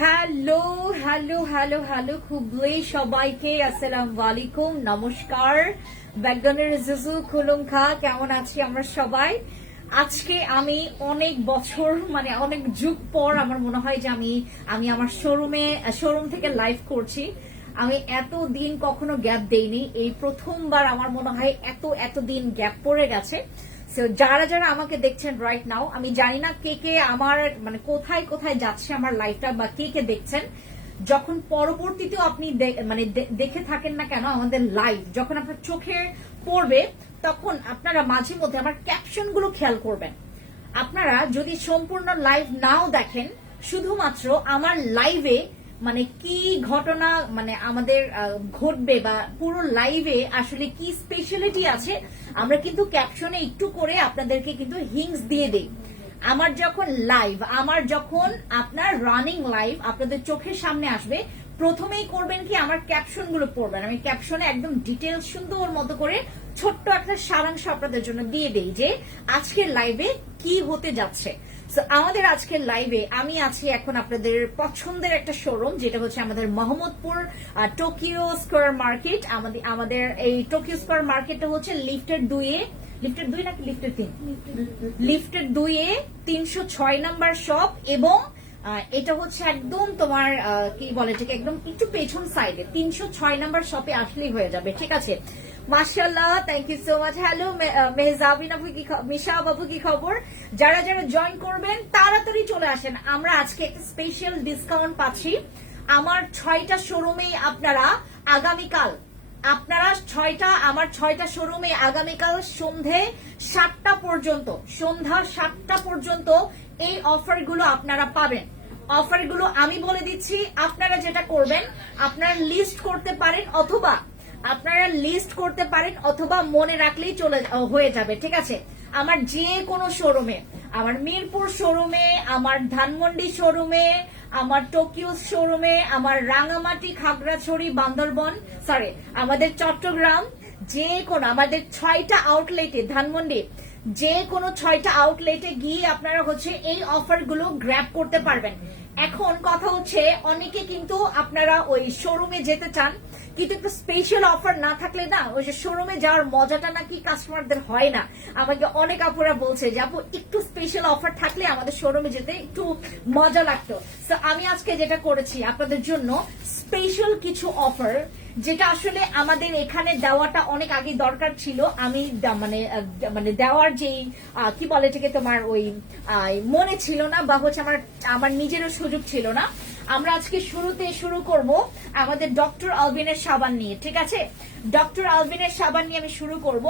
Hello hello hello hello খুবই সবাইকে আসসালামু আলাইকুম, নমস্কার। ব্যাকগ্রাউন্ডের জুজু খুলুমখা, কেমন আছি আমরা সবাই? আজকে আমি অনেক বছর মানে অনেক যুগ পর আমার মনে হয় যে আমি আমার শোরুম থেকে লাইভ করছি। আমি এতদিন কখনো গ্যাপ দেইনি, এই প্রথমবার আমার মনে হয় এতদিন গ্যাপ পড়ে গেছে। যারা যারা আমাকে দেখছেন রাইট নাও, আমি জানি না কে কে আমার মানে কোথায় কোথায় যাচ্ছে আমার লাইফটা, বা কে কে দেখছেন। যখন পরবর্তীতেও আপনি মানে দেখে থাকেন না কেন আমাদের লাইভ, যখন আপনার চোখে পড়বে তখন আপনারা মাঝে মধ্যে আমার ক্যাপশন গুলো খেয়াল করবেন। আপনারা যদি সম্পূর্ণ লাইভ নাও দেখেন, শুধুমাত্র আমার লাইভে মানে কি ঘটনা মানে আমাদের ঘটবে বা পুরো লাইভে আসলে কি স্পেশালিটি আছে, আমরা কিন্তু ক্যাপশনে একটু করে আপনাদেরকে কিন্তু হিংস দিয়ে দেই। আমার যখন আপনার রানিং লাইভ আপনাদের চোখের সামনে আসবে, প্রথমেই করবেন কি আমার ক্যাপশন গুলো পড়বেন। আমি ক্যাপশনে একদম ডিটেলস সুন্দর মতো করে ছোট্ট একটা সারাংশ আপনাদের জন্য দিয়ে দেই যে আজকের লাইভে কি হতে যাচ্ছে। আমাদের আজকের লাইভে আমি আছি এখন আপনাদের পছন্দের একটা শোরুম, যেটা হচ্ছে আমাদের মোহাম্মদপুর টোকিও স্কয়ার মার্কেট। আমাদের এই টোকিও স্কয়ার মার্কেটটা হচ্ছে লিফটের 2 নাকি লিফটের 2 306 নাম্বার শপ, এবং এটা হচ্ছে একদম তোমার কি বলে এটাকে একদম একটু পেছন সাইডে 306 নাম্বার শপে আসলেই হয়ে যাবে, ঠিক আছে? মাশাআল্লাহ, thank you so much. Hello Mehjabin আপু, মিশা বাবু, কি খবর? যারা যারা জয়েন করবেন তাড়াতাড়ি চলে আসেন। আমরা আজকে একটা স্পেশাল ডিসকাউন্ট পাচ্ছি আমার 6টা শোরুমে। আপনারা আগামীকাল আমার 6টা শোরুমে আগামীকাল সন্ধ্যা 7টা পর্যন্ত এই অফারগুলো আপনারা পাবেন। অফারগুলো আমি বলে দিচ্ছি, আপনারা যেটা করবেন আপনারা লিস্ট করতে পারেন অথবা মনে রাখলেই হয়ে যাবে, ঠিক আছে? আমার যে কোনো শোরুমে, আমার মিরপুর শোরুমে, আমার ধানমন্ডি শোরুমে, আমার টোকিও শোরুমে, আমার রাঙামাটি, খাগড়াছড়ি, বান্দরবন, আমাদের চট্টগ্রাম, যে কোনো আমাদের 6টা আউটলেটে, ধানমন্ডি, যে কোনো 6টা আউটলেটে গিয়ে আপনারা হচ্ছে এই অফারগুলো গ্র্যাব করতে পারবেন। এখন কথা হচ্ছে অনেকে কিন্তু আপনারা ওই শোরুমে যেতে চান, কিন্তু একটু স্পেশাল অফার না থাকলে না ওই যে শোরুমে যাওয়ার মজাটা নাকি কাস্টমারদের হয় না। আমাকে অনেক আপুরা বলছে যে আপু একটু স্পেশাল অফার থাকলে আমাদের শোরুমে যেতে একটু মজা লাগতো। তো আমি আজকে যেটা করেছি আপনাদের জন্য স্পেশাল কিছু অফার, যেটা আসলে আমাদের এখানে দেওয়াটা অনেক আগে দরকার ছিল। আমি মানে দেওয়ার যেই কি বলে এটাকে তোমার ওই মনে ছিল না, বা হচ্ছে আমার নিজেরও সুযোগ ছিল না। আমরা আজকে শুরু করব আমাদের ডক্টর আলভিনের সাবান নিয়ে, ঠিক আছে? ডক্টর আলভিনের সাবান নিয়ে আমি শুরু করব।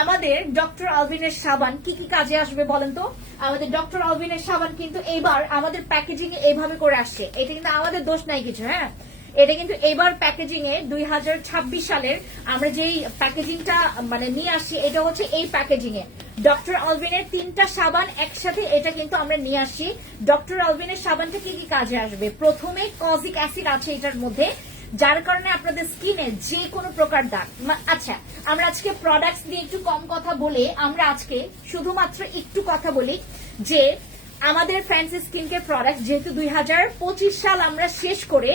আমাদের ডক্টর আলভিনের সাবান কি কি কাজে আসবে বলেন তো? আমাদের ডক্টর আলভিনের সাবান কিন্তু এবার আমাদের প্যাকেজিং এ এইভাবে করে আসছে। এটা কিন্তু আমাদের দোষ নাই কিছু, হ্যাঁ। এটা কিন্তু এবার প্যাকেজিং এ 2026 সালের আমরা যেই প্যাকেজিংটা মানে নিয়ে আসছি, এটা হচ্ছে এই প্যাকেজিং এ ডক্টর আলভিনের 3টা সাবান একসাথে এটা কিন্তু আমরা নিয়ে আসছি। ডক্টর আলভিনের সাবানটা কি কি কাজে আসবে? প্রথমে কজিক অ্যাসিড আছে এটার মধ্যে, যার কারণে আপনাদের স্কিনে যে কোনো প্রকার দাগ। আচ্ছা, আমরা আজকে প্রোডাক্টস নিয়ে একটু কম কথা বলে আমরা আজকে শুধুমাত্র একটু কথা বলি যে আমাদের ফ্যান্সি স্কিন কেয়ার প্রোডাক্ট, যেহেতু 2025 সাল আমরা শেষ করে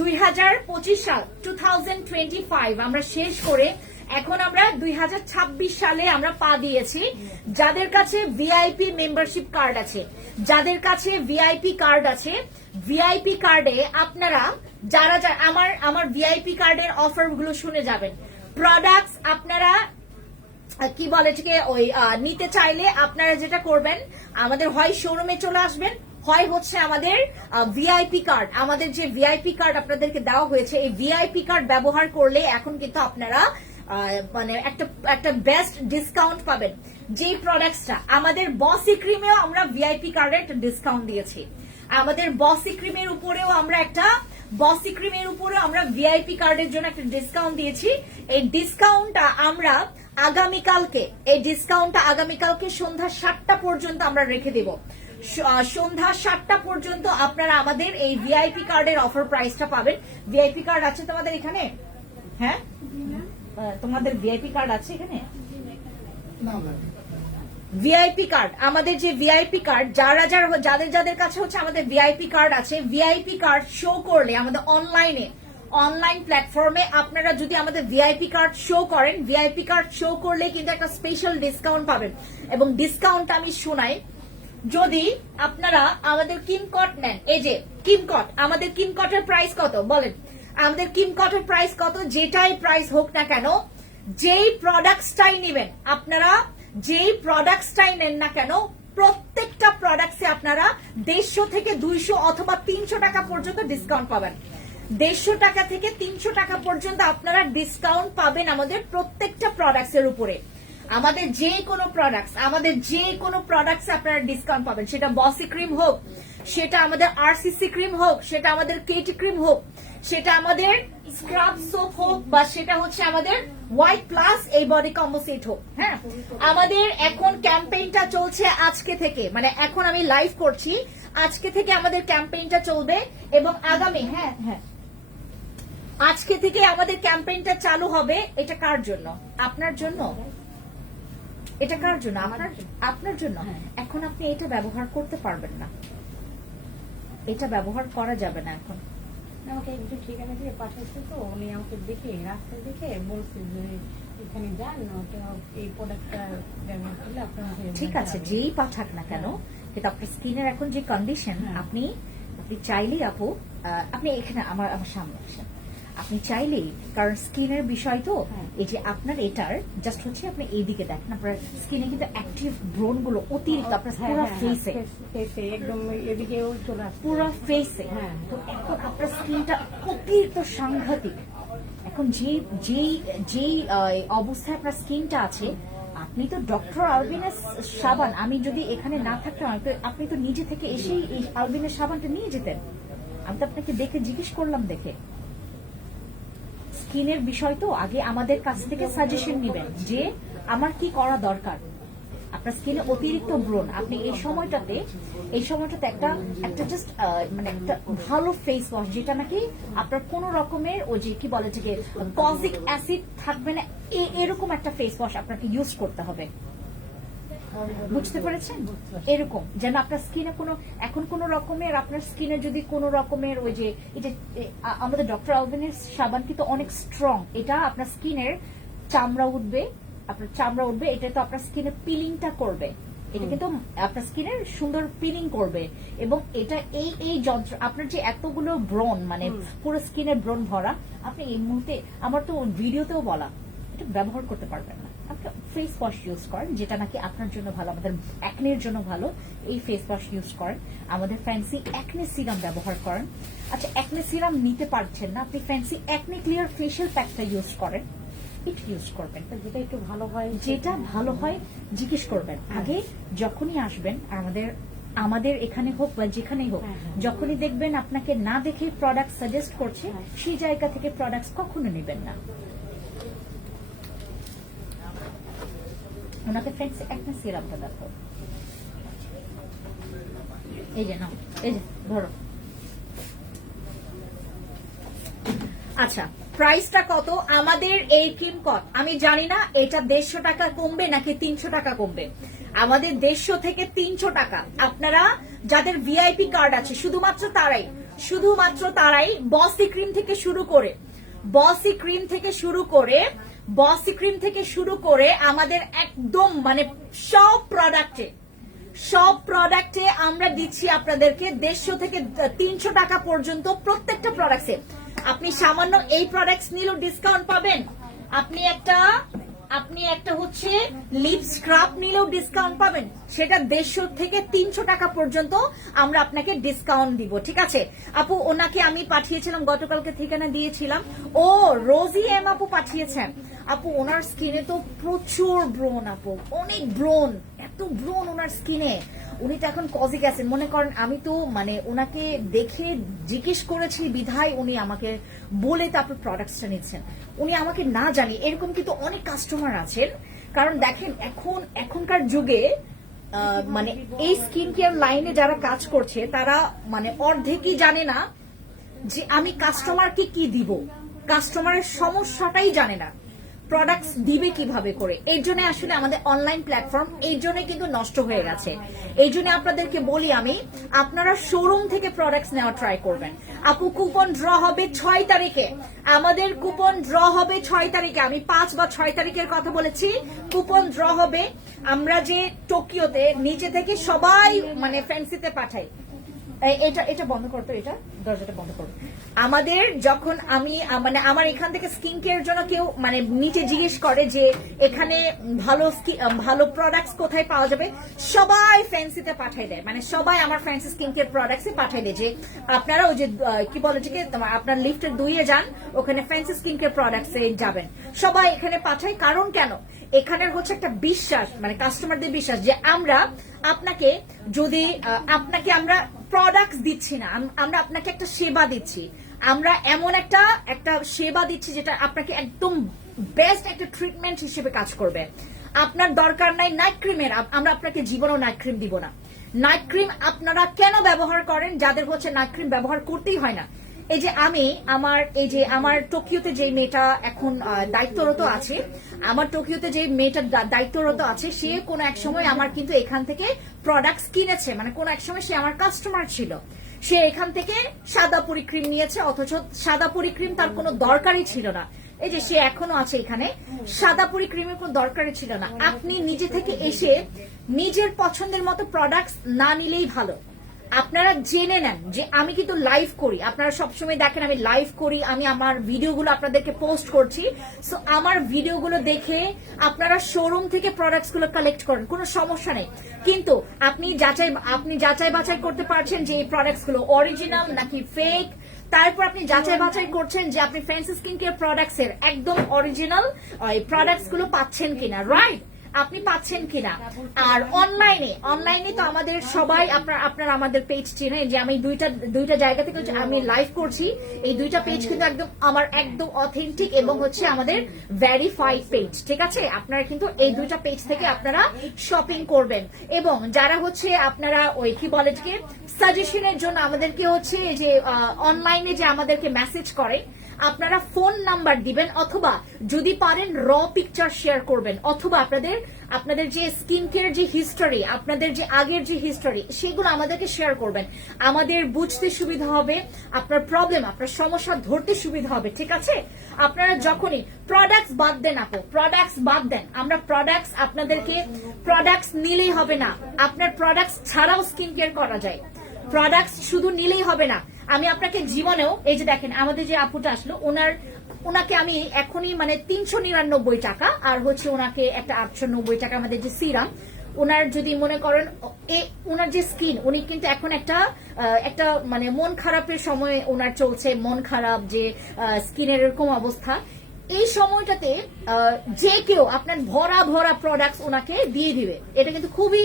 2025 সাল 2025 আমরা শেষ করে এখন আমরা 2026 সালে আমরা পা দিয়েছি। যাদের কাছে ভিআইপি মেম্বারশিপ কার্ড আছে, ভিআইপি কার্ডে আপনারা যারা আমার ভিআইপি কার্ডের অফার গুলো শুনে যাবেন। প্রোডাক্টস আপনারা কি বলে এটাকে ওই নিতে চাইলে আপনারা যেটা করবেন, আমাদের হয় শোরুমে চলে আসবেন, হয় হচ্ছে আমাদের ভিআইপি কার্ড, আমাদের যে ভিআইপি কার্ড আপনাদেরকে দেওয়া হয়েছে, এই ভিআইপি কার্ড ব্যবহার করলে এখন কিন্তু আপনারা মানে একটা বেস্ট ডিসকাউন্ট পাবেন। যে প্রোডাক্টসটা আমাদের বসি ক্রিমেও আমরা ভিআইপি কার্ডে একটা ডিসকাউন্ট দিয়েছি, আমাদের বসি ক্রিমের উপরেও আমরা ভিআইপি কার্ডের জন্য একটা ডিসকাউন্ট দিয়েছি। এই ডিসকাউন্টটা আগামীকালকে সন্ধ্যা 7টা পর্যন্ত আমরা রেখে দেব। সন্ধ্যা 7টা পর্যন্ত আপনারা আমাদের এই ভিআইপি কার্ডের অফার প্রাইসটা পাবেন। ভিআইপি কার্ড আছে তোমাদের এখানে? হ্যাঁ, তোমাদের ভিআইপি কার্ড আছে এখানে? ভিআইপি কার্ড, আমাদের যে ভিআইপি কার্ড, যাদের যাদের কাছে হচ্ছে আমাদের ভিআইপি কার্ড আছে, ভিআইপি কার্ড শো করলে আমাদের অনলাইন প্ল্যাটফর্মে আপনারা যদি আমাদের ভিআইপি কার্ড শো করেন, ভিআইপি কার্ড শো করলে কিন্তু একটা স্পেশাল ডিসকাউন্ট পাবেন। এবং ডিসকাউন্ট আমি শোনাই, যদি আপনারা আমাদের কিমকট নেন, এই যে কিমকট, আমাদের কিমকটের প্রাইস কত বলেন? আমাদের কিমকটের প্রাইস কত? যেটাই প্রাইস হোক না কেন, যেই প্রোডাক্টসটাই নেবেন আপনারা, যেই প্রোডাক্টসটাই নেন না কেন, প্রত্যেকটা প্রোডাক্টসে আপনারা 150 থেকে 200 অথবা 300 টাকা পর্যন্ত ডিসকাউন্ট পাবেন। 150 টাকা থেকে 300 টাকা পর্যন্ত আপনারা ডিসকাউন্ট পাবেন আমাদের প্রত্যেকটা প্রোডাক্টসের উপরে। আমাদের যে কোনো প্রোডাক্টস আপনারা ডিসকাউন্ট পাবেন, সেটা বসি ক্রিম হোক, সেটা আমাদের আরসিসি ক্রিম হোক, সেটা আমাদের কেটি ক্রিম হোক, সেটা আমাদের স্ক্রাব সোপ হোক, বা সেটা হচ্ছে আমাদের হোয়াইট প্লাস এই বডি কম্বো সেট হোক। হ্যাঁ, আমাদের এখন ক্যাম্পেইনটা চলছে আজকে থেকে, মানে এখন আমি লাইভ করছি, আজকে থেকে আমাদের ক্যাম্পেইনটা চলবে এবং আগামী আজকে থেকে আমাদের ক্যাম্পেইনটা চালু হবে। এটা কার জন্য? আপনার জন্য। এটা কার জন্য? আপনার জন্য। এখন আপনি এটা ব্যবহার করতে পারবেন না, এটা ব্যবহার করা যাবে না এখন। আমাকে একটু ঠিকানা দিয়ে পাঠাইছে, তো উনি আমাকে দেখে রাস্তায় দেখে বলছে যে এখানে যান, এই প্রোডাক্টটা ব্যবহার করলে আপনার। ঠিক আছে, যেই পাঠাক না কেন, কিন্তু আপনার স্কিনের এখন যে কন্ডিশন, আপনি চাইলেই আপু, আপনি এখানে আমার সামনে আসেন, আপনি চাইলেই, কারণ স্কিনের বিষয় তো, এই যে আপনার এটার জাস্ট হচ্ছে আপনি এইদিকে দেখেন, আপনার স্কিনে কিন্তু অ্যাক্টিভ ব্রোন গুলো অতিরিক্ত আপনার পুরো ফেসে, একদম এদিকেও চলে আসে, পুরো ফেসে। তো এখন আপনার স্কিনটা অতিরিক্ত সাংঘাতিক। এখন যেই অবস্থায় আপনার স্কিনটা আছে, আপনি তো ডক্টর আলবিনের সাবান, আমি যদি এখানে না থাকতাম, আপনি তো নিজে থেকে এসেই এই আলবিনের সাবানটা নিয়ে যেতেন। আমি তো আপনাকে দেখে জিজ্ঞেস করলাম, দেখে স্কিনের বিষয় তো আগে আমাদের কাছ থেকে সাজেশন নেবেন যে আমার কি করা দরকার। আপনার স্কিনে অতিরিক্ত ব্রণ, আপনি এই সময়টাতে একটা জাস্ট মানে একটা ভালো ফেস ওয়াশ, যেটা নাকি আপনার কোন রকমের ওই যে কি বলে যে কজিক অ্যাসিড থাকবে না, এরকম একটা ফেস ওয়াশ আপনাকে ইউজ করতে হবে। বুঝতে পেরেছেন? এরকম যেন আপনার স্কিনে কোন রকমের আপনার স্কিনে যদি কোন রকমের ওই যে এটা আমাদের ডক্টর আলবিনের সাবান কিন্তু অনেক স্ট্রং, এটা আপনার স্কিনের চামড়া উঠবে, এটা তো আপনার স্কিনে পিলিংটা করবে, এটা কিন্তু আপনার স্কিনের সুন্দর পিলিং করবে। এবং এটা এই যন্ত্র, আপনার যে এতগুলো ব্রণ, মানে পুরো স্কিনের ব্রণ ভরা, আপনি এই মুহূর্তে, আমার তো ভিডিওতেও বলা, এটা ব্যবহার করতে পারবেন না। আপনি ফেস ওয়াশ ইউজ করেন, যেটা নাকি আপনার জন্য ভালো, আমাদের অ্যাকনের জন্য ভালো, এই ফেস ওয়াশ ইউজ করেন। আমাদের ফ্যান্সি অ্যাকনে সিরাম ব্যবহার করেন। আচ্ছা, অ্যাকনে সিরাম নিতে পারছেন না, আপনি ফ্যান্সি অ্যাকনে ক্লিয়ার ফেশিয়াল প্যাকটা ইউজ করেন, এটা ইউজ করবেন, যেটা একটু ভালো হয়, যেটা ভালো হয় জিজ্ঞেস করবেন আগে যখনই আসবেন আমাদের এখানে হোক বা যেখানেই হোক। যখনই দেখবেন আপনাকে না দেখে প্রোডাক্ট সাজেস্ট করছে, সেই জায়গা থেকে প্রোডাক্ট কখনো নেবেন না। ওনাকে ফ্রেন্ডস একটা সিরাপটা দেখো, এই যে নাও, এই যে ধরো। আচ্ছা, প্রাইসটা কত আমাদের এই কিমকট? আমি জানি না এটা 150 টাকা কমবে নাকি 300 টাকা কমবে। আমাদের 150 থেকে 300 টাকা। আপনারা যাদের ভিআইপি কার্ড আছে, শুধুমাত্র তারাই বসি ক্রিম থেকে শুরু করে আমাদের একদম মানে সব প্রোডাক্টে আমরা দিচ্ছি আপনাদেরকে 150 থেকে 300 টাকা পর্যন্ত প্রত্যেকটা প্রোডাক্টে। আপনি সামান্য এই প্রোডাক্টস নিলেও ডিসকাউন্ট পাবেন, আপনি একটা হচ্ছে লিপ স্ক্রাব নিলেও ডিসকাউন্ট পাবেন, সেটা 150 থেকে 300 টাকা পর্যন্ত আমরা আপনাকে ডিসকাউন্ট দিব। ঠিক আছে আপু, ওনাকে আমি পাঠিয়েছিলাম, গতকালকে ঠিকানা দিয়েছিলাম, ও রোজি এম আপু পাঠিয়েছেন। আপু ওনার স্কিনে তো প্রচুর ব্রণ, আপু অনেক ব্রণ, এত ব্রণ ওনার স্কিনে। উনি তো এখন কজিক অ্যাসিড, মনে করেন আমি তো মানে ওনাকে দেখে জিজ্ঞেস করেছি বিধায় উনি আমাকে বলে তারপর প্রোডাক্টসটা নিচ্ছেন। উনি আমাকে না জানি, এরকম কিন্তু অনেক কাস্টমার আছেন। কারণ দেখেন এখনকার যুগে মানে এই স্কিন কেয়ার লাইনে যারা কাজ করছে, তারা মানে অর্ধেকই জানে না যে আমি কাস্টমারকে কি দিব, কাস্টমারের সমস্যাটাই জানে না। প্রোডাক্টস দিবে কিভাবে করে। এর জন্য আসলে আমাদের অনলাইন প্ল্যাটফর্ম এই জন্য কিন্তু নষ্ট হয়ে গেছে। এই জন্য আপনাদেরকে বলি আমি, আপনারা শোরুম থেকে প্রোডাক্টস নেওয়া ট্রাই করবেন। আপু কুপন ড্র হবে 6 তারিখে, আমাদের কুপন ড্র হবে 6 তারিখে। আমি 5 বা 6 তারিখের কথা বলেছি, কুপন ড্র হবে। আমরা যে টোকিওতে নিচে থেকে সবাই মানে ফ্যান্সিতে পাঠাই। এটা এটা বন্ধ করতো, এটা দরজাটা বন্ধ করো। আমাদের যখন আমি মানে আমার এখান থেকে স্কিন কেয়ার জন্য কেউ মানে নিচে জিজ্ঞেস করে যে এখানে ভালো প্রোডাক্টস কোথায় পাওয়া যাবে, সবাই ফ্যান্সিতে পাঠাই দেয়। মানে সবাই আমার ফ্যান্সি স্কিন কেয়ার প্রোডাক্টস পাঠাই দেয় যে আপনারা ওই যে কি বলে যে আপনার লিফটের 2 এ যান, ওখানে ফ্যান্সি স্কিন কেয়ার প্রোডাক্টস এ যাবেন, সবাই এখানে পাঠায়। কারণ কেন, এখানের হচ্ছে একটা বিশ্বাস, মানে কাস্টমারদের বিশ্বাস যে আমরা আপনাকে যদি আপনাকে আমরা প্রোডাক্টস দিচ্ছি না, আমরা আপনাকে একটা সেবা দিচ্ছি। আমরা এমন একটা সেবা দিচ্ছি যেটা আপনাকে একদম বেস্ট একটা ট্রিটমেন্ট হিসেবে কাজ করবে। আপনার দরকার নাই নাইট ক্রিমের, আমরা আপনাকে জীবনেও নাইট ক্রিম দিব না। নাইট ক্রিম আপনারা কেন ব্যবহার করেন, যাদের হচ্ছে নাইট ক্রিম ব্যবহার করতেই হয় না। এই যে আমার টোকিওতে যে মেয়েটা এখন দায়িত্বরত আছে, আমার টোকিওতে যে মেয়েটা দায়িত্বরত আছে, সে কোনো এক সময় আমার কিন্তু এখান থেকে প্রোডাক্টস কিনেছে। মানে কোনো এক সময় সে আমার কাস্টমার ছিল, সে এখান থেকে সাদা পরিক্রিম নিয়েছে, অথচ সাদা পরিক্রিম তার কোনো দরকারই ছিল না। এই যে সে এখনো আছে এখানে, সাদা পরিক্রিমের কোনো দরকারই ছিল না। আপনি নিজে থেকে এসে নিজের পছন্দের মতো প্রোডাক্টস না নিলেই ভালো। আপনারা জেনে নেন যে আমি কিন্তু লাইভ করি, আপনারা সবসময় দেখেন আমি লাইভ করি, আমি আমার ভিডিওগুলো আপনাদেরকে পোস্ট করছি। সো আমার ভিডিওগুলো দেখে আপনারা শোরুম থেকে প্রোডাক্টস গুলো কালেক্ট করেন, কোনো সমস্যা নেই। কিন্তু আপনি যাচাই বাছাই করতে পারছেন যে এই প্রোডাক্টস গুলো অরিজিনাল নাকি ফেক। তারপর আপনি যাচাই বাছাই করছেন যে আপনি ফ্যান্সি স্কিন কেয়ার প্রোডাক্টস এর একদম অরিজিনাল প্রোডাক্টস গুলো পাচ্ছেন কিনা, রাইট? আপনি পাচ্ছেন কিনা। আর অনলাইনে তো আমাদের সবাই আপনারা আমাদের পেজ চেনেন যে আমি দুইটা জায়গা থেকে আমি লাইভ করছি। এই দুইটা পেজ কিন্তু একদম অথেন্টিক এবং হচ্ছে আমাদের ভেরিফাইড পেজ, ঠিক আছে? আপনারা কিন্তু এই দুইটা পেজ থেকে আপনারা শপিং করবেন। এবং যারা হচ্ছে আপনারা ওই কি বলে যে সাজেশনের জন্য আমাদেরকে হচ্ছে যে অনলাইনে যে আমাদেরকে মেসেজ করে, আপনারা ফোন নাম্বার দিবেন, অথবা যদি পারেন র পিকচার শেয়ার করবেন, অথবা আপনাদের যে স্কিন কেয়ার যে হিস্টোরি, আপনাদের যে আগের যে হিস্টোরি, সেগুলো আমাদেরকে শেয়ার করবেন। আমাদের বুঝতে সুবিধা হবে, আপনার প্রবলেম, আপনার সমস্যা ধরতে সুবিধা হবে, ঠিক আছে? আপনারা যখনই প্রোডাক্টস বাদ দেন, প্রোডাক্টস বাদ দেন, আমরা আপনাদেরকে প্রোডাক্টস নিলেই হবে না, আপনার প্রোডাক্টস ছাড়াও স্কিন কেয়ার করা যায়। প্রোডাক্টস শুধু নিলেই হবে না, আমি আপনাকে জীবনেও এই যে দেখেন আমাদের যে আপুটা আসলো, ওনাকে আমি এখনই মানে 399 টাকা, আর হচ্ছে ওনাকে একটা 890 টাকা আমাদের যে সিরাম, ওনার যদি মনে করেন ওনার যে স্কিন, উনি কিন্তু এখন একটা মানে মন খারাপের সময় ওনার চলছে, মন খারাপ যে স্কিনের এরকম অবস্থা, এই সময়টাতে যে কেউ আপনার ভরা প্রোডাক্টস ওনাকে দিয়ে দিবে। এটা কিন্তু খুবই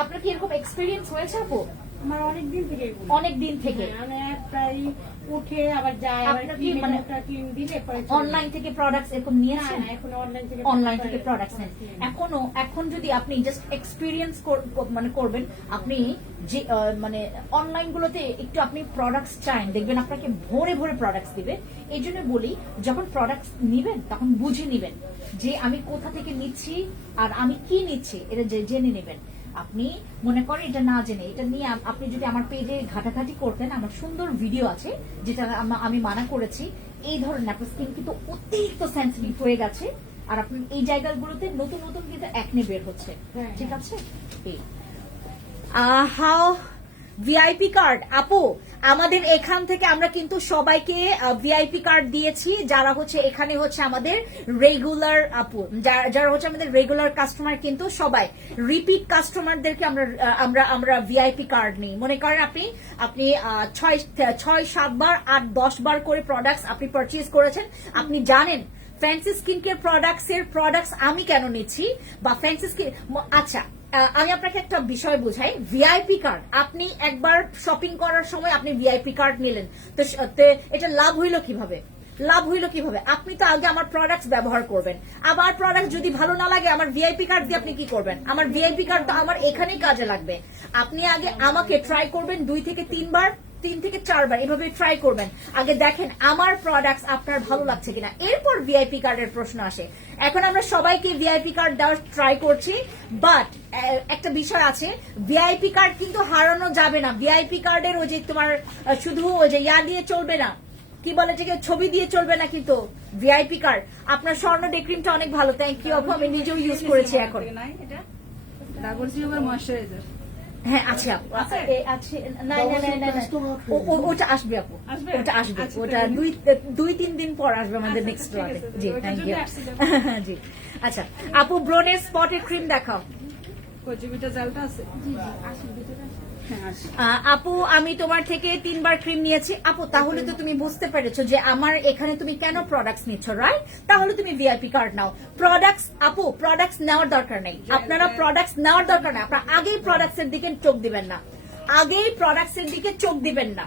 আপনার কি এরকম এক্সপিরিয়েন্স হয়েছে আপু? আমার অনেক দিন থেকে মানে প্রায় উঠে আবার যায়, আপনার কি মানে দিলে অনলাইন থেকে প্রোডাক্টস এরকম নিয়েছেন? এখন অনলাইন থেকে প্রোডাক্টস নেন এখন যদি আপনি জাস্ট এক্সপিরিয়েন্স মানে করবেন, আপনি যে মানে অনলাইন গুলোতে একটু আপনি প্রোডাক্টস চান, দেখবেন আপনাকে ভরে প্রোডাক্টস দিবে। এই জন্য বলি, যখন প্রোডাক্টস নিবেন তখন বুঝে নিবেন যে আমি কোথা থেকে নিচ্ছি আর আমি কি নিচ্ছি, এটা জেনে নেবেন। আপনি মনে করেন এটা না জেনে এটা নিয়ে আপনি যদি আমার পেজে ঘাটাঘাটি করতেন, আমার সুন্দর ভিডিও আছে যেটা আমি মানা করেছি। এই ধরনের আপনার স্কিন কিন্তু অতিরিক্ত সেন্সিটিভ হয়ে গেছে, আর আপনার এই জায়গাগুলোতে নতুন কিন্তু একনে বের হচ্ছে, ঠিক আছে? হাউ ভিআইপি কার্ড আপু, আমাদের এখান থেকে আমরা কিন্তু সবাইকে ভিআইপি কার্ড দিয়েছি, যারা হচ্ছে এখানে হচ্ছে আমাদের রেগুলার আপু, যারা হচ্ছে আমাদের রেগুলার কাস্টমার, কিন্তু সবাই রিপিট কাস্টমারদেরকে আমরা ভিআইপি কার্ড নিই। মনে করেন আপনি 6-7 বার 8-10 বার করে প্রোডাক্টস আপনি পারচেজ করেছেন, আপনি জানেন ফ্যান্সি স্কিন কেয়ার প্রোডাক্টস আমি কেন নিচ্ছি, বা ফ্যান্সি স্কিন। আচ্ছা, আমি আপনাকে একটা বিষয় বুঝাই। ভিআইপি কার্ড, আপনি একবার শপিং করার সময় আপনি ভিআইপি কার্ড নিলেন, তো এটা লাভ হইলো কিভাবে? আপনি তো আগে আমার প্রোডাক্টস ব্যবহার করবেন, আবার প্রোডাক্ট যদি ভালো না লাগে আমার ভিআইপি কার্ড দিয়ে আপনি কি করবেন? আমার ভিআইপি কার্ড তো আমার এখানেই কাজে লাগবে। আপনি আগে আমাকে ট্রাই করবেন 2 থেকে 3 বার, 3 থেকে 4 বার এভাবে ট্রাই করবেন। আগে দেখেন আমার প্রোডাক্টস আপনার ভালো লাগছে কিনা, এরপর ভিআইপি কার্ডের প্রশ্ন আসে। এখন আমরা সবাইকে ভিআইপি কার্ড দেওয়ার ট্রাই করছি, বাট একটা বিষয় আছে, ভিআইপি কার্ড কিন্তু হারানো যাবে না। ভিআইপি কার্ডের ওই যে তোমার শুধু ওই যে ইয়া দিয়ে চলবে না, কি বলে ঠিক ছবি দিয়ে চলবে না, কিন্তু ভিআইপি কার্ড। আপনার স্বর্ণ ডে ক্রিমটা অনেক ভালো, থ্যাংক ইউ আপু, আমি নিজেও ইউজ করেছি এখন। ডাবল জিওভার ময়শ্চারাইজার হ্যাঁ আচ্ছা আছে, না না না না ওটা আসবে আপু, ওটা আসবে, ওটা 2-3 দিন পর আসবে আমাদের নেক্সট ওয়াতে। জি থ্যাংক ইউ জি। আচ্ছা আপু ব্রোনের স্পটের ক্রিম দেখাও। কোজিবিটা জালটা আছে আপু আমি তোমার থেকে 3 বার ক্রিম নিয়েছি আপু, তাহলে তো তুমি বুঝতে পেরেছো যে আমার এখানে তুমি কেন প্রোডাক্টস নিচ্ছ, রাইট? তাহলে তুমি ভিআইপি কার্ড নাও। প্রোডাক্টস আপু প্রোডাক্টস নেওয়ার দরকার নেই, আপনারা প্রোডাক্টস নেওয়ার দরকার নেই, আপনারা আগেই প্রোডাক্টস এর দিকে চোখ দিবেন না, আগেই প্রোডাক্টস এর দিকে চোখ দিবেন না,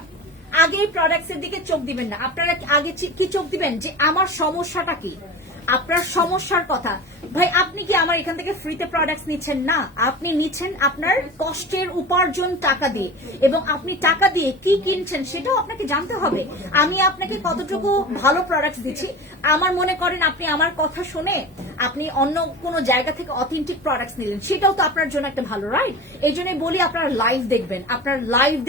আগেই প্রোডাক্টস এর দিকে চোখ দিবেন না। আপনারা আগে কি চোখ দিবেন যে আমার সমস্যাটা কি, আপনার সমস্যার কথা। ভাই আপনি কি আমার এখান থেকে ফ্রিতে প্রোডাক্টস নিচ্ছেন না, আপনি নিচ্ছেন আপনার কষ্টের উপার্জন টাকা দিয়ে, এবং আপনি টাকা দিয়ে কি কিনছেন সেটাও আপনাকে জানতে হবে। আমি আপনাকে কতটুকু ভালো প্রোডাক্টস দিচ্ছি, আমার মনে করেন আপনি আমার কথা শুনে আপনি অন্য কোনো জায়গা থেকে অথেন্টিক প্রোডাক্টস নিলেন, সেটাও তো আপনার জন্য একটা ভালো, রাইট? এই জন্যই বলি আপনারা লাইভ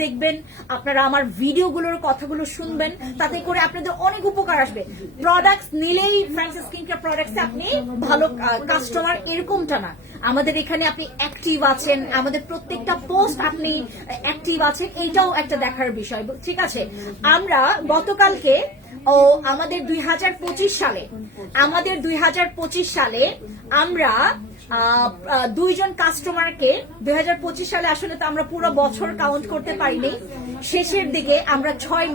দেখবেন, আপনারা আমার ভিডিওগুলোর কথাগুলো শুনবেন, তাতে করে আপনাদের অনেক উপকার আসবে। প্রোডাক্টস নিলেই ফ্রান্সিস স্কিন কেয়ার প্রোডাক্টসে আপনি ভালো কাস্টমার এরকমটা না, আমাদের এখানে আপনি অ্যাক্টিভ আছেন, আমাদের প্রত্যেকটা পোস্ট আপনি অ্যাক্টিভ আছেন, এইটাও একটা দেখার বিষয়, ঠিক আছে? আমরা গতকালকে আমাদের 2025 সালে আমরা 2 জন কাস্টমারকে 2025 সালে, আসলে তো আমরা পুরো বছর কাউন্ট করতে পারিনি, শেষের দিকে আমরা 6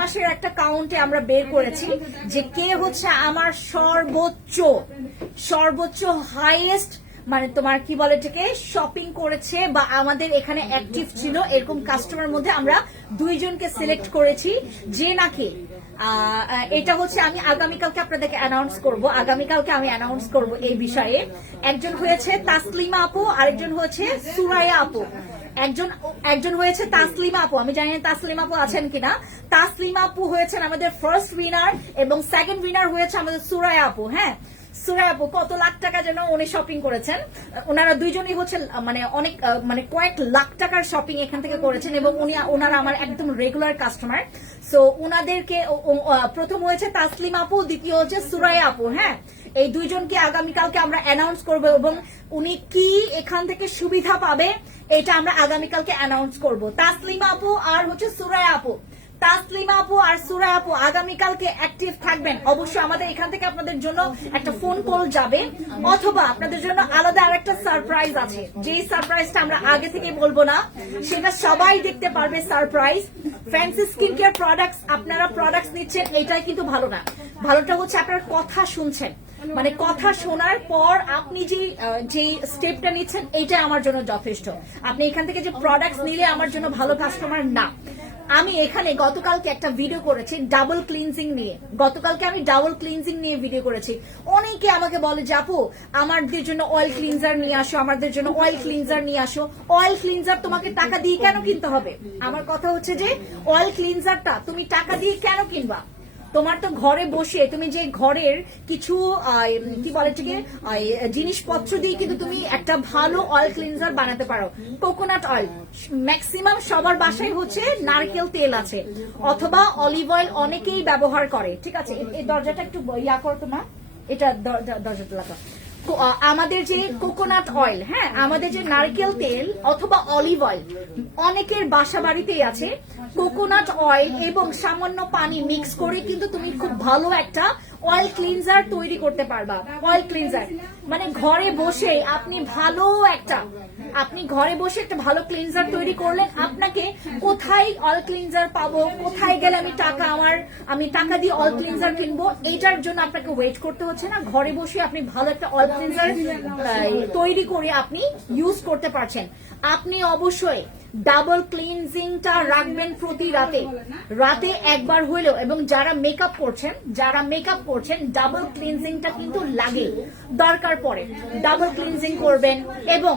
মাসের একটা কাউন্টে আমরা বের করেছি যে কে হচ্ছে আমার সর্বোচ্চ হাইয়েস্ট, মানে তোমার কি বলে এটাকে, শপিং করেছে বা আমাদের এখানে অ্যাক্টিভ ছিল এরকম কাস্টমার মধ্যে আমরা 2 জনকে সিলেক্ট করেছি, যে নাকি এটা হচ্ছে আমি আগামীকালকে আপনাদেরকে অ্যানাউন্স করব এই বিষয়ে। একজন হয়েছে তাসলিমা আপু, আরেকজন হচ্ছে সুরাইয়া আপু। একজন হয়েছে তাসলিমা আপু, আমি জানি না তাসলিমা আপু আছেন কিনা। তাসলিমা আপু হয়েছেন আমাদের ফার্স্ট উইনার, এবং সেকেন্ড উইনার হয়েছে আমাদের সুরাইয়া আপু। হ্যাঁ সুরাইয়া আপু কত লাখ টাকা যেন উনি শপিং করেছেন, ওনারা 2 জনই হচ্ছে মানে কয়েক লাখ টাকার শপিং এখান থেকে করেছেন, এবং ওনারা আমার একদম রেগুলার কাস্টমার। সো ওনাদেরকে প্রথম হয়েছে তাসলিমা আপু, দ্বিতীয় হচ্ছে সুরাইয়া আপু। হ্যাঁ এই 2 জনকে আগামীকালকে আমরা অ্যানাউন্স করব, এবং উনি কি এখান থেকে সুবিধা পাবে এটা আমরা আগামীকালকে অ্যানাউন্স করব। তাসলিমা আপু আর হচ্ছে সুরাইয়া আপু, আগামীকালকে অ্যাক্টিভ থাকবেন অবশ্যই। আমাদের এখান থেকে আপনাদের জন্য একটা ফোন কল যাবে, অথবা আপনাদের জন্য আলাদা আরেকটা সারপ্রাইজ আছে, যেই সারপ্রাইজটা আমরা আগে থেকে বলবো না, সেটা সবাই দেখতে পারবে surprise. Francis skin care products, আপনারা প্রোডাক্টস নিচ্ছেন এটাই কিন্তু ভালো না, ভালোটা হচ্ছে আপনার কথা শুনছেন, মানে কথা শোনার পর আপনি যে স্টেপটা নিচ্ছেন এইটা আমার জন্য যথেষ্ট। আপনি এখান থেকে যে প্রোডাক্টস নিলে আমার জন্য ভালো কাস্টমার না। আমি এখানে গতকালকে একটা ভিডিও করেছি ডাবল ক্লিনজিং নিয়ে ভিডিও করেছি। অনেকে আমাকে বলে যে আপু আমাদের জন্য অয়েল ক্লিনজার নিয়ে আসো, অয়েল ক্লিনজার তোমাকে টাকা দিয়ে কেন কিনতে হবে? আমার কথা হচ্ছে যে অয়েল ক্লিনজারটা তুমি টাকা দিয়ে কেন কিনবা? তোমার তো ঘরে বসে তুমি যে ঘরের কিছু কি বলে এটাকে জিনিসপত্র দিয়ে কিন্তু তুমি একটা ভালো অয়েল ক্লিনজার বানাতে পারো। কোকোনাট অয়েল ম্যাক্সিমাম সবার বাসায় হচ্ছে, নারকেল তেল আছে, অথবা অলিভ অয়েল অনেকেই ব্যবহার করে, ঠিক আছে? এই দরজাটা একটু ইয়া করো তোমরা, এটা দরজাটা লাগা। আমাদের যে কোকোনাট অয়েল, হ্যাঁ আমাদের যে নারকেল তেল অথবা অলিভ অয়েল অনেকের বাসা বাড়িতেই আছে। কোকোনাট অয়েল এবং সামান্য পানি মিক্স করে কিন্তু তুমি খুব ভালো একটা অয়েল ক্লিনজার তৈরি করতে পারবা। অয়েল ক্লিনজার মানে ঘরে বসে আপনি ঘরে বসে একটা ভালো ক্লিনজার তৈরি করলেন। আপনাকে কোথায় অয়েল ক্লিনজার পাবো, কোথায় গেলে আমি টাকা দিয়ে অয়েল ক্লিনজার কিনবো, এইটার জন্য আপনাকে ওয়েট করতে হচ্ছে না। ঘরে বসে আপনি ভালো একটা অয়েল ক্লিনজার তৈরি করে আপনি ইউজ করতে পারছেন। আপনি অবশ্যই ডাবল ক্লিনজিংটা রাখবেন প্রতি রাতে একবার হইলেও, এবং যারা মেকআপ করছেন ডাবল ক্লিনজিংটা কিন্তু লাগে, দরকার পড়ে ডাবল ক্লিনজিং করবেন। এবং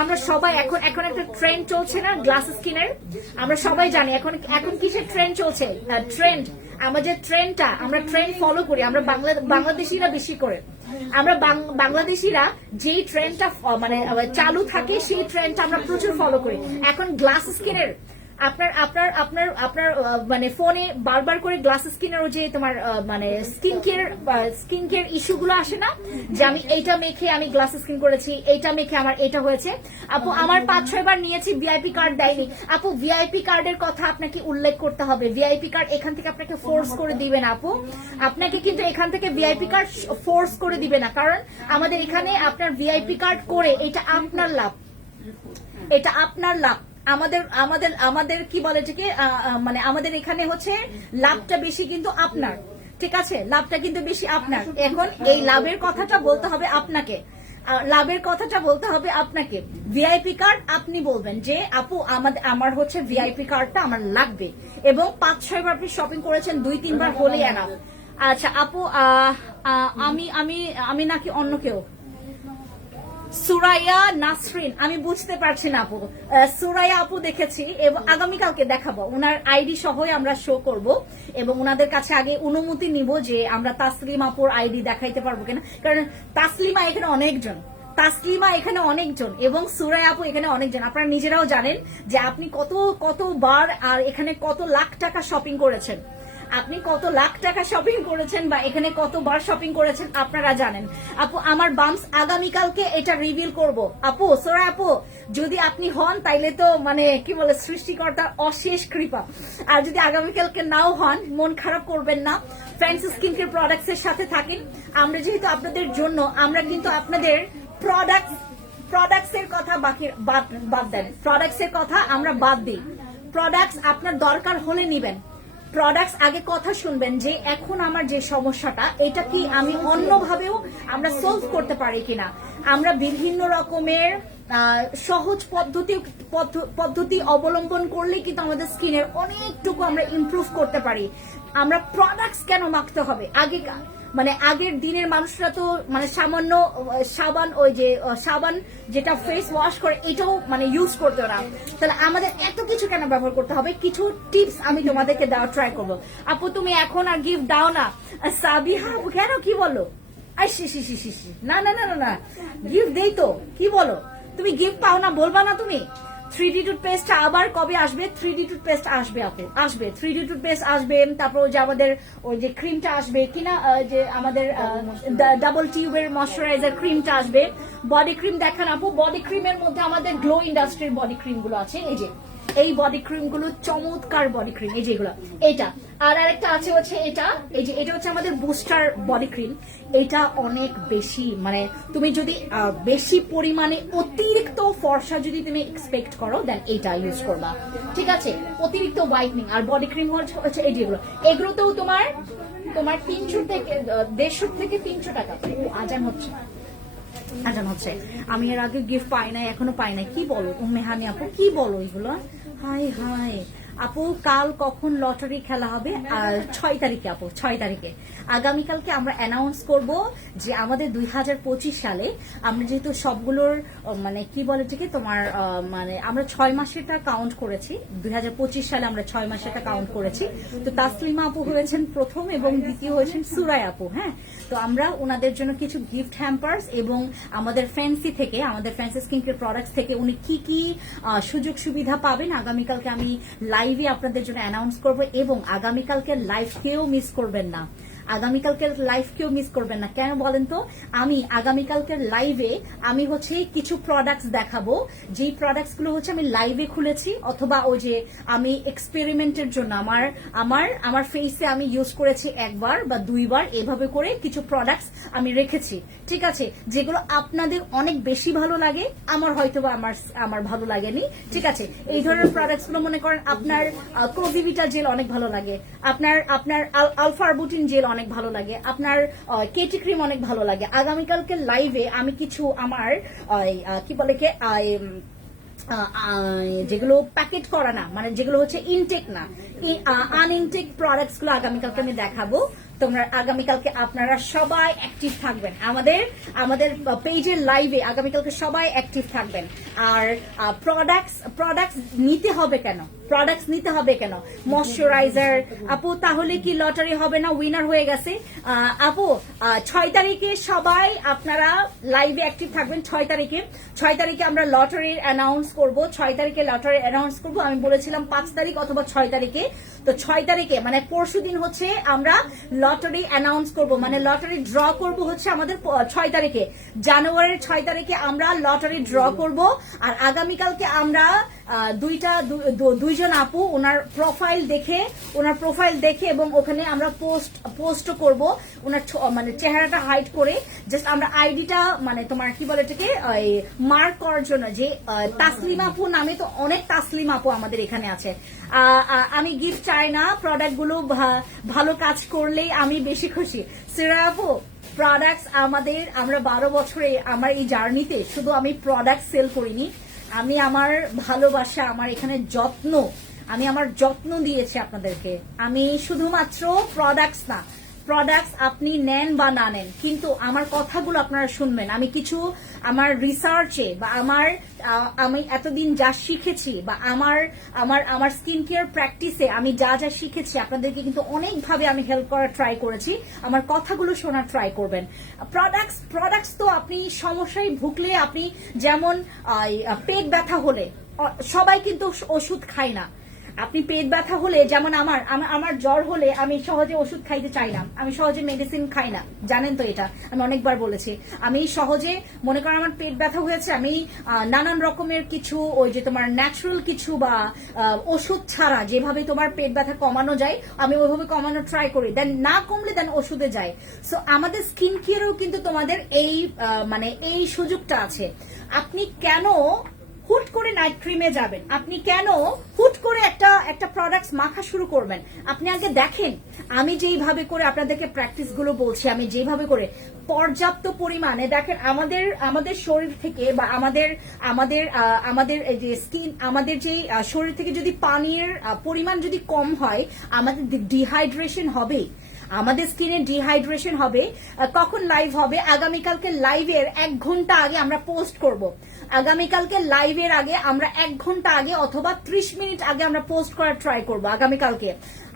আমরা সবাই এখন এখন একটা ট্রেন্ড চলছে না গ্লাস স্কিনের, আমরা সবাই জানি এখন এখন কিসের ট্রেন্ড চলছে, ট্রেন্ড, আমাদের ট্রেন্ডটা আমরা ট্রেন্ড ফলো করি, আমরা বাংলাদেশিরা বেশি করে, আমরা বাংলাদেশিরা যেই ট্রেন্ডটা মানে চালু থাকে সেই ট্রেন্ডটা আমরা প্রচুর ফলো করি। এখন গ্লাস স্কিনের আপনার আপনার আপনার আপনার মানে ফোনে বারবার করে গ্লাস স্কিনের যে তোমার মানে স্কিন কেয়ার ইস্যুগুলো আসে না, যে আমি এইটা মেখে আমি গ্লাস স্কিন করেছি, এইটা মেখে আমার এটা হয়েছে। আপু আমার 5-6 বার নিয়েছি, ভিআইপি কার্ড দেয়নি। আপু ভিআইপি কার্ডের কথা আপনাকে উল্লেখ করতে হবে, ভিআইপি কার্ড এখান থেকে আপনাকে ফোর্স করে দিবে না আপু, আপনাকে কিন্তু এখান থেকে ভিআইপি কার্ড ফোর্স করে দিবে না, কারণ আমাদের এখানে আপনার ভিআইপি কার্ড করে এটা আপনার লাভ, এটা আপনার লাভ। আমাদের আমাদের আমাদের কি বলে যে মানে আমাদের এখানে হচ্ছে লাভটা বেশি কিন্তু আপনার, ঠিক আছে, লাভটা কিন্তু বেশি আপনার। এখন এই লাভের কথাটা বলতে হবে আপনাকে, লাভের কথাটা বলতে হবে আপনাকে। ভিআইপি কার্ড আপনি বলবেন যে আপু আমার হচ্ছে ভিআইপি কার্ডটা আমার লাগবে, এবং 5-6 বার আপনি শপিং করেছেন, 2-3 বার হলেই এনাফ। আচ্ছা আপু আমি আমি আমি নাকি অন্য কেউ? সুরাইয়া নাসরিন, আমি বুঝতে পারছি না আপু। সুরাইয়া আপু দেখেছি এবং আগামীকালকে দেখাবো, ওনার আইডি সহই আমরা শো করব, এবং ওনাদের কাছে আগে অনুমতি নিব যে আমরা তাসলিম আপুর আইডি দেখাইতে পারবো কিনা, কারণ তাসলিমা এখানে অনেকজন এবং সুরাইয়া আপু এখানে অনেকজন। আপনারা নিজেরাও জানেন যে আপনি কতবার আর এখানে কত লাখ টাকা শপিং করেছেন, আপনি কত লাখ টাকা শপিং করেছেন বা এখানে কতবার শপিং করেছেন আপনারা জানেন। আপু আমার বামস আগামীকালকে এটা রিভিল করব। আপু সোরা আপু যদি আপনি হন তাইলে তো মানে কি বলে সৃষ্টিকর্তার অশেষ কৃপা, আর যদি আগামীকালকে নাও হন মন খারাপ করবেন না। ফ্যান্সি স্কিন কেয়ার প্রোডাক্টস এর সাথে থাকেন, আমরা যেহেতু আপনাদের জন্য আমরা কিন্তু আপনাদের প্রোডাক্টস এর কথা বাদ দেন, প্রোডাক্টস এর কথা আমরা বাদ দিই। প্রোডাক্টস আপনার দরকার হলে নিবেন, প্রোডাক্টস আগে কথা শুনবেন যে এখন আমার যে সমস্যাটা এটা কি আমি অন্যভাবেও আমরা সলভ করতে পারি কিনা। আমরা বিভিন্ন রকমের সহজ পদ্ধতি অবলম্বন করলে কিন্তু আমাদের স্কিনের অনেকটুকু আমরা ইমপ্রুভ করতে পারি। আমরা প্রোডাক্টস কেন মাখতে হবে? আগের দিনের মানুষরা তো মানে সামান্য সাবান যেটা ফেস ওয়াশ করে এটাও মানে ইউজ করতো না, তাহলে আমাদের এত কিছু কেন ব্যবহার করতে হবে? কিছু টিপস আমি তোমাদেরকে দেওয়া ট্রাই করবো। আপু তুমি এখন আর গিফট দাও না? সাবিহা কেন, কি বলো? না না না না না, গিফট দেই তো, কি বলো? তুমি গিফট পাও না বলবা না তুমি? 3D টুথপেস্ট আবার কবে আসবে? 3D টুথপেস্ট আসবে আপু, আসবে 3D টুথপেস্ট আসবে, তারপর যে আমাদের ওই যে ক্রিমটা আসবে কিনা, যে আমাদের ডাবল টিউবের ময়শ্চারাইজার ক্রিমটা আসবে। বডি ক্রিম দেখান আপু, বডি ক্রিমের মধ্যে আমাদের গ্লো ইন্ডাস্ট্রির বডি ক্রিম গুলো আছে, এই যে এই বডি ক্রিম গুলো চমৎকার বডি ক্রিম, এই যেগুলো এটা। আর আরেকটা আছে হচ্ছে এটা, এই যে এটা হচ্ছে আমাদের বুস্টার বডি ক্রিম। এটা অনেক বেশি মানে তুমি যদি বেশি পরিমাণে অতিরিক্ত ফর্সা যদি তুমি এক্সপেক্ট করো দেন এটা ইউজ করবা, ঠিক আছে? অতিরিক্ত হোয়াইটনিং আর বডি ক্রিম হচ্ছে এই যেগুলো, এগুলোতেও তোমার 300 থেকে 150 থেকে 300 টাকা। আজান হচ্ছে, আমি এর আগে গিফট পাই নাই, এখনো পাই নাই, কি বলো মেহানি আপু, কি বলো এগুলো? হাই হাই আপু কাল কখন লটারি খেলা হবে? 6 তারিখে আপু, 6 তারিখে। আগামীকালকে আমরা অ্যানাউন্স করব যে আমাদের 2025 সালে আমরা যেহেতু সবগুলোর মানে কি বলে ঠিক তোমার মানে আমরা 6 মাসেরটা কাউন্ট করেছি, 2025 সালে আমরা 6 মাসেরটা কাউন্ট করেছি। তো তাসলিমা আপু হয়েছেন প্রথম এবং দ্বিতীয় হয়েছেন সুরাই আপু। হ্যাঁ, তো আমরা ওনাদের জন্য কিছু গিফট হ্যাম্পার্স এবং আমাদের ফ্যান্সি স্কিন কেয়ার প্রোডাক্টস থেকে উনি কি কি সুযোগ সুবিধা পাবেন আগামীকালকে আমি লাইভে আপনাদের জন্য অ্যানাউন্স করব। এবং আগামীকালকে লাইভকেও মিস করবেন না, কেন বলেন তো? আমি আগামীকালকের লাইভে আমি হচ্ছে কিছু প্রোডাক্টস দেখাবো, যেই প্রোডাক্টস গুলো হচ্ছে আমি লাইভে খুলেছি, অথবা ওই যে আমি এক্সপেরিমেন্টের জন্য আমার ফেসে আমি ইউজ করেছি 1 বার বা 2 বার, এভাবে করে কিছু প্রোডাক্টস আমি রেখেছি, ঠিক আছে? যেগুলো আপনাদের অনেক বেশি ভালো লাগে, আমার হয়তোবা আমার ভালো লাগেনি, ঠিক আছে? এই ধরনের প্রোডাক্টস গুলো মনে করেন আপনার ক্রোভিভিটা জেল অনেক ভালো লাগে, আপনার আলফারবুটিন জেল অনেক ভালো লাগে, আপনার কেটি ক্রিম অনেক ভালো লাগে। আগামীকালকে লাইভে আমি কিছু আমার কি বলে কে যেগুলো প্যাকেট করা না, মানে যেগুলো হচ্ছে ইনটেক না, আনইনটেক প্রোডাক্টস গুলো আগামীকালকে আমি দেখাবো। তোমরা আগামীকালকে আপনারা সবাই অ্যাক্টিভ থাকবেন আমাদের আমাদের পেজের লাইভে আগামীকালকে সবাই অ্যাক্টিভ থাকবেন। আর প্রোডাক্টস নিতে হবে কেন, প্রোডাক্টস নিতে হবে কেন? ময়শ্চারাইজার আপু, তাহলে কি লটারি হবে না? উইনার হয়ে গেছে আপু। 6 তারিখে সবাই আপনারা লাইভে অ্যাক্টিভ থাকবেন। 6 তারিখে আমরা লটারির অ্যানাউন্স করব। 6 তারিখে লটারি অ্যানাউন্স করব। আমি বলেছিলাম 5 তারিখ অথবা 6 তারিখে। তো 6 তারিখে মানে পরশু দিন হচ্ছে আমরা লটারি অ্যানাউন্স করব, মানে লটারি ড্র করব হচ্ছে আমাদের 6 তারিখে, জানুয়ারির 6 তারিখে আমরা লটারি ড্র করব। আর আগামীকালকে আমরা দুইজন আপু ওনার প্রোফাইল দেখে এবং ওখানে আমরা পোস্ট করব ওনার মানে চেহারাটা হাইড করে, জাস্ট আমরা আইডিটা মানে তোমার কি বলে এটাকে মার্ক করার জন্য, যে তাসলিম আপু নামে তো অনেক তাসলিম আপু আমাদের এখানে আছে। আমি গিফট চাই না, প্রোডাক্টগুলো ভালো কাজ করলেই আমি বেশি খুশি। সিরা আপু, প্রোডাক্টস আমরা 12 বছরে আমার এই জার্নিতে শুধু আমি প্রোডাক্ট সেল করিনি, আমি আমার ভালোবাসা, আমার এখানে আমি আমার যত্ন দিয়েছি আপনাদেরকে। আমি শুধুমাত্র প্রোডাক্টস না, প্রোডাক্টস আপনি নেন বা না নেন, কিন্তু আমার কথাগুলো আপনারা শুনবেন। আমি কিছু আমার রিসার্চে বা আমি এতদিন যা শিখেছি বা আমার স্কিন কেয়ার প্র্যাকটিসে আমি যা শিখেছি আপনাদেরকে কিন্তু অনেকভাবে আমি হেল্প করার ট্রাই করেছি। আমার কথাগুলো শোনার ট্রাই করবেন। প্রোডাক্টস তো আপনি সমস্যায় ভুগলে, আপনি যেমন পেট ব্যথা হলে সবাই কিন্তু ওষুধ খায় না। আপনি পেট ব্যথা হলে, যেমন আমার জ্বর হলে আমি সহজে ওষুধ খাইতে চাই না, আমি সহজে মেডিসিন খাই না, জানেন তো এটা আমি অনেকবার বলেছি। আমি সহজে মনে করেন আমার পেট ব্যথা হয়েছে, আমি নানান রকমের কিছু ওই যে তোমার ন্যাচারাল কিছু বা ওষুধ ছাড়া যেভাবে তোমার পেট ব্যথা কমানো যায় আমি ওইভাবে কমানো ট্রাই করি, দেন না কমলে দেন ওষুধে যাই। সো আমাদের স্কিন কেয়ারেও কিন্তু তোমাদের এই সুযোগটা আছে। আপনি কেন হুট করে নাইট ক্রিমে যাবেন? আপনি কেন হুট করে একটা প্রোডাক্টস মাখা শুরু করবেন? আপনি আগে দেখেন আমি যেইভাবে করে আপনাদেরকে প্র্যাকটিস গুলো বলছি, আমি যেভাবে করে পর্যাপ্ত পরিমাণে দেখেন আমাদের শরীর থেকে বা আমাদের যে স্কিন, আমাদের যে শরীর থেকে যদি পানির পরিমাণ যদি কম হয় আমাদের ডিহাইড্রেশন হবে, আমাদের স্কিনে ডিহাইড্রেশন হবে। কখন লাইভ হবে? আগামীকালকে লাইভের 1 ঘন্টা আগে আমরা পোস্ট করব। আগামীকালকে লাইভের আগে আমরা 1 ঘন্টা আগে অথবা 30 মিনিট আগে আমরা পোস্ট করার ট্রাই করব।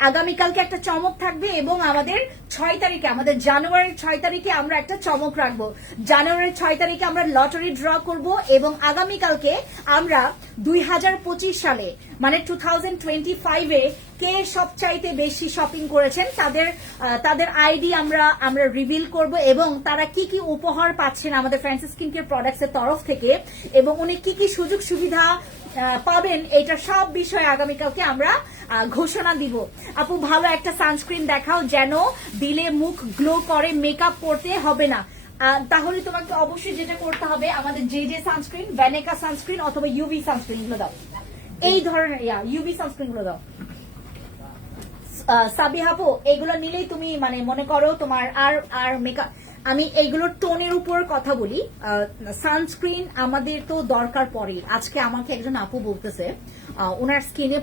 আগামীকালকে একটা চমক থাকবে এবং আমাদের 6 তারিখে, আমাদের জানুয়ারির 6 তারিখে আমরা একটা চমক রাখবো। জানুয়ারির 6 তারিখে আমরা লটারি ড্র করব এবং আগামীকালকে আমরা 2025 সালে মানে 2025-এ কে সবচাইতে বেশি শপিং করেছেন তাদের আইডি আমরা রিভিল করব এবং তারা কি কি উপহার পাচ্ছেন আমাদের ফ্যান্সি স্কিন কেয়ার প্রোডাক্টস এর তরফ থেকে এবং উনি কি কি সুযোগ সুবিধা পাবেন, এটা সব বিষয়ে আগামীকালকে আমরা ঘোষণা দিব। আপু ভালো একটা সানস্ক্রিন দেখাও যেন দিলে মুখ গ্লো করে, মেকআপ করতে হবে না। তাহলে তোমাকে অবশ্যই যেটা করতে হবে, আমাদের যে সানস্ক্রিন, ভ্যানেকা সানস্ক্রিন অথবা ইউভি সানস্ক্রিন গুলো দাও, এই ধরনের ইউভি সানস্ক্রিন গুলো দাও। সাবিহাবু, এগুলো নিলেই তুমি মানে মনে করো তোমার আর মেকআপ। আমি এইগুলোর টোনের উপর কথা বলি। সানস্ক্রিন আমাদের তো দরকার পড়ে। আজকে আমাকে একজন আপু বলতেছে ওনার স্কিনে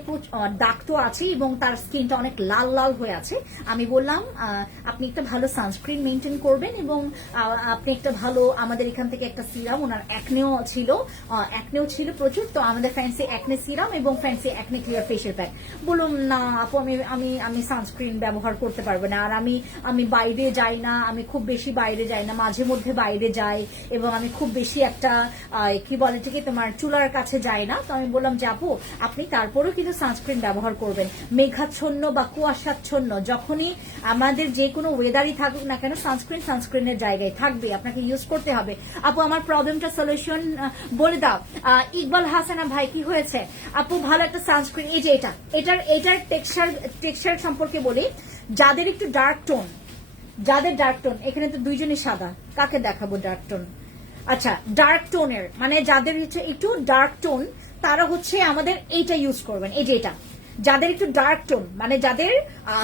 দাগ তো আছে এবং তার স্কিনটা অনেক লাল লাল হয়ে আছে। আমি বললাম আপনি একটা ভালো সানস্ক্রিন মেনটেন করবেন এবং আপনি একটা ভালো, আমাদের এখান থেকে একটা সিরাম, ওনার অ্যাকনেও ছিল প্রচুর, তো আমাদের ফ্যান্সি অ্যাকনে সিরাম এবং fancy acne clear facial pack. বললাম না আপু, আমি সানস্ক্রিন ব্যবহার করতে পারবো না। আর আমি বাইরে যাই না, আমি খুব বেশি বাইরে যাই না, মাঝে মধ্যে বাইরে যাই এবং আমি খুব বেশি একটা কি বলে ঠিক তোমার চুলার কাছে যাই না। তো আমি বললাম যে আপু আপনি তারপরেও কিন্তু সানস্ক্রিন ব্যবহার করবেন। মেঘাচ্ছন্ন বা কুয়াশাচ্ছন্ন যখনই আমাদের যে কোনো ওয়েদারই থাকুক না কেন, সানস্ক্রিনের জায়গায় থাকবে, আপনাকে ইউজ করতে হবে। আপু আমার প্রবলেমটা সলিউশন বলে দাও। ইকবাল হাসানা ভাই কি হয়েছে? আপু ভালো একটা সানস্ক্রিন, এই যে এটার টেক্সচার সম্পর্কে বলি। যাদের একটু ডার্ক টোন, এখানে তো দুইজনই সাদা, কাকে দেখাবো ডার্ক টোন? আচ্ছা, ডার্ক টোনের মানে যাদের হচ্ছে একটু ডার্ক টোন তারা হচ্ছে আমাদের এইটা ইউজ করবেন। এই যে এটা, যাদের একটু ডার্ক টোন মানে যাদের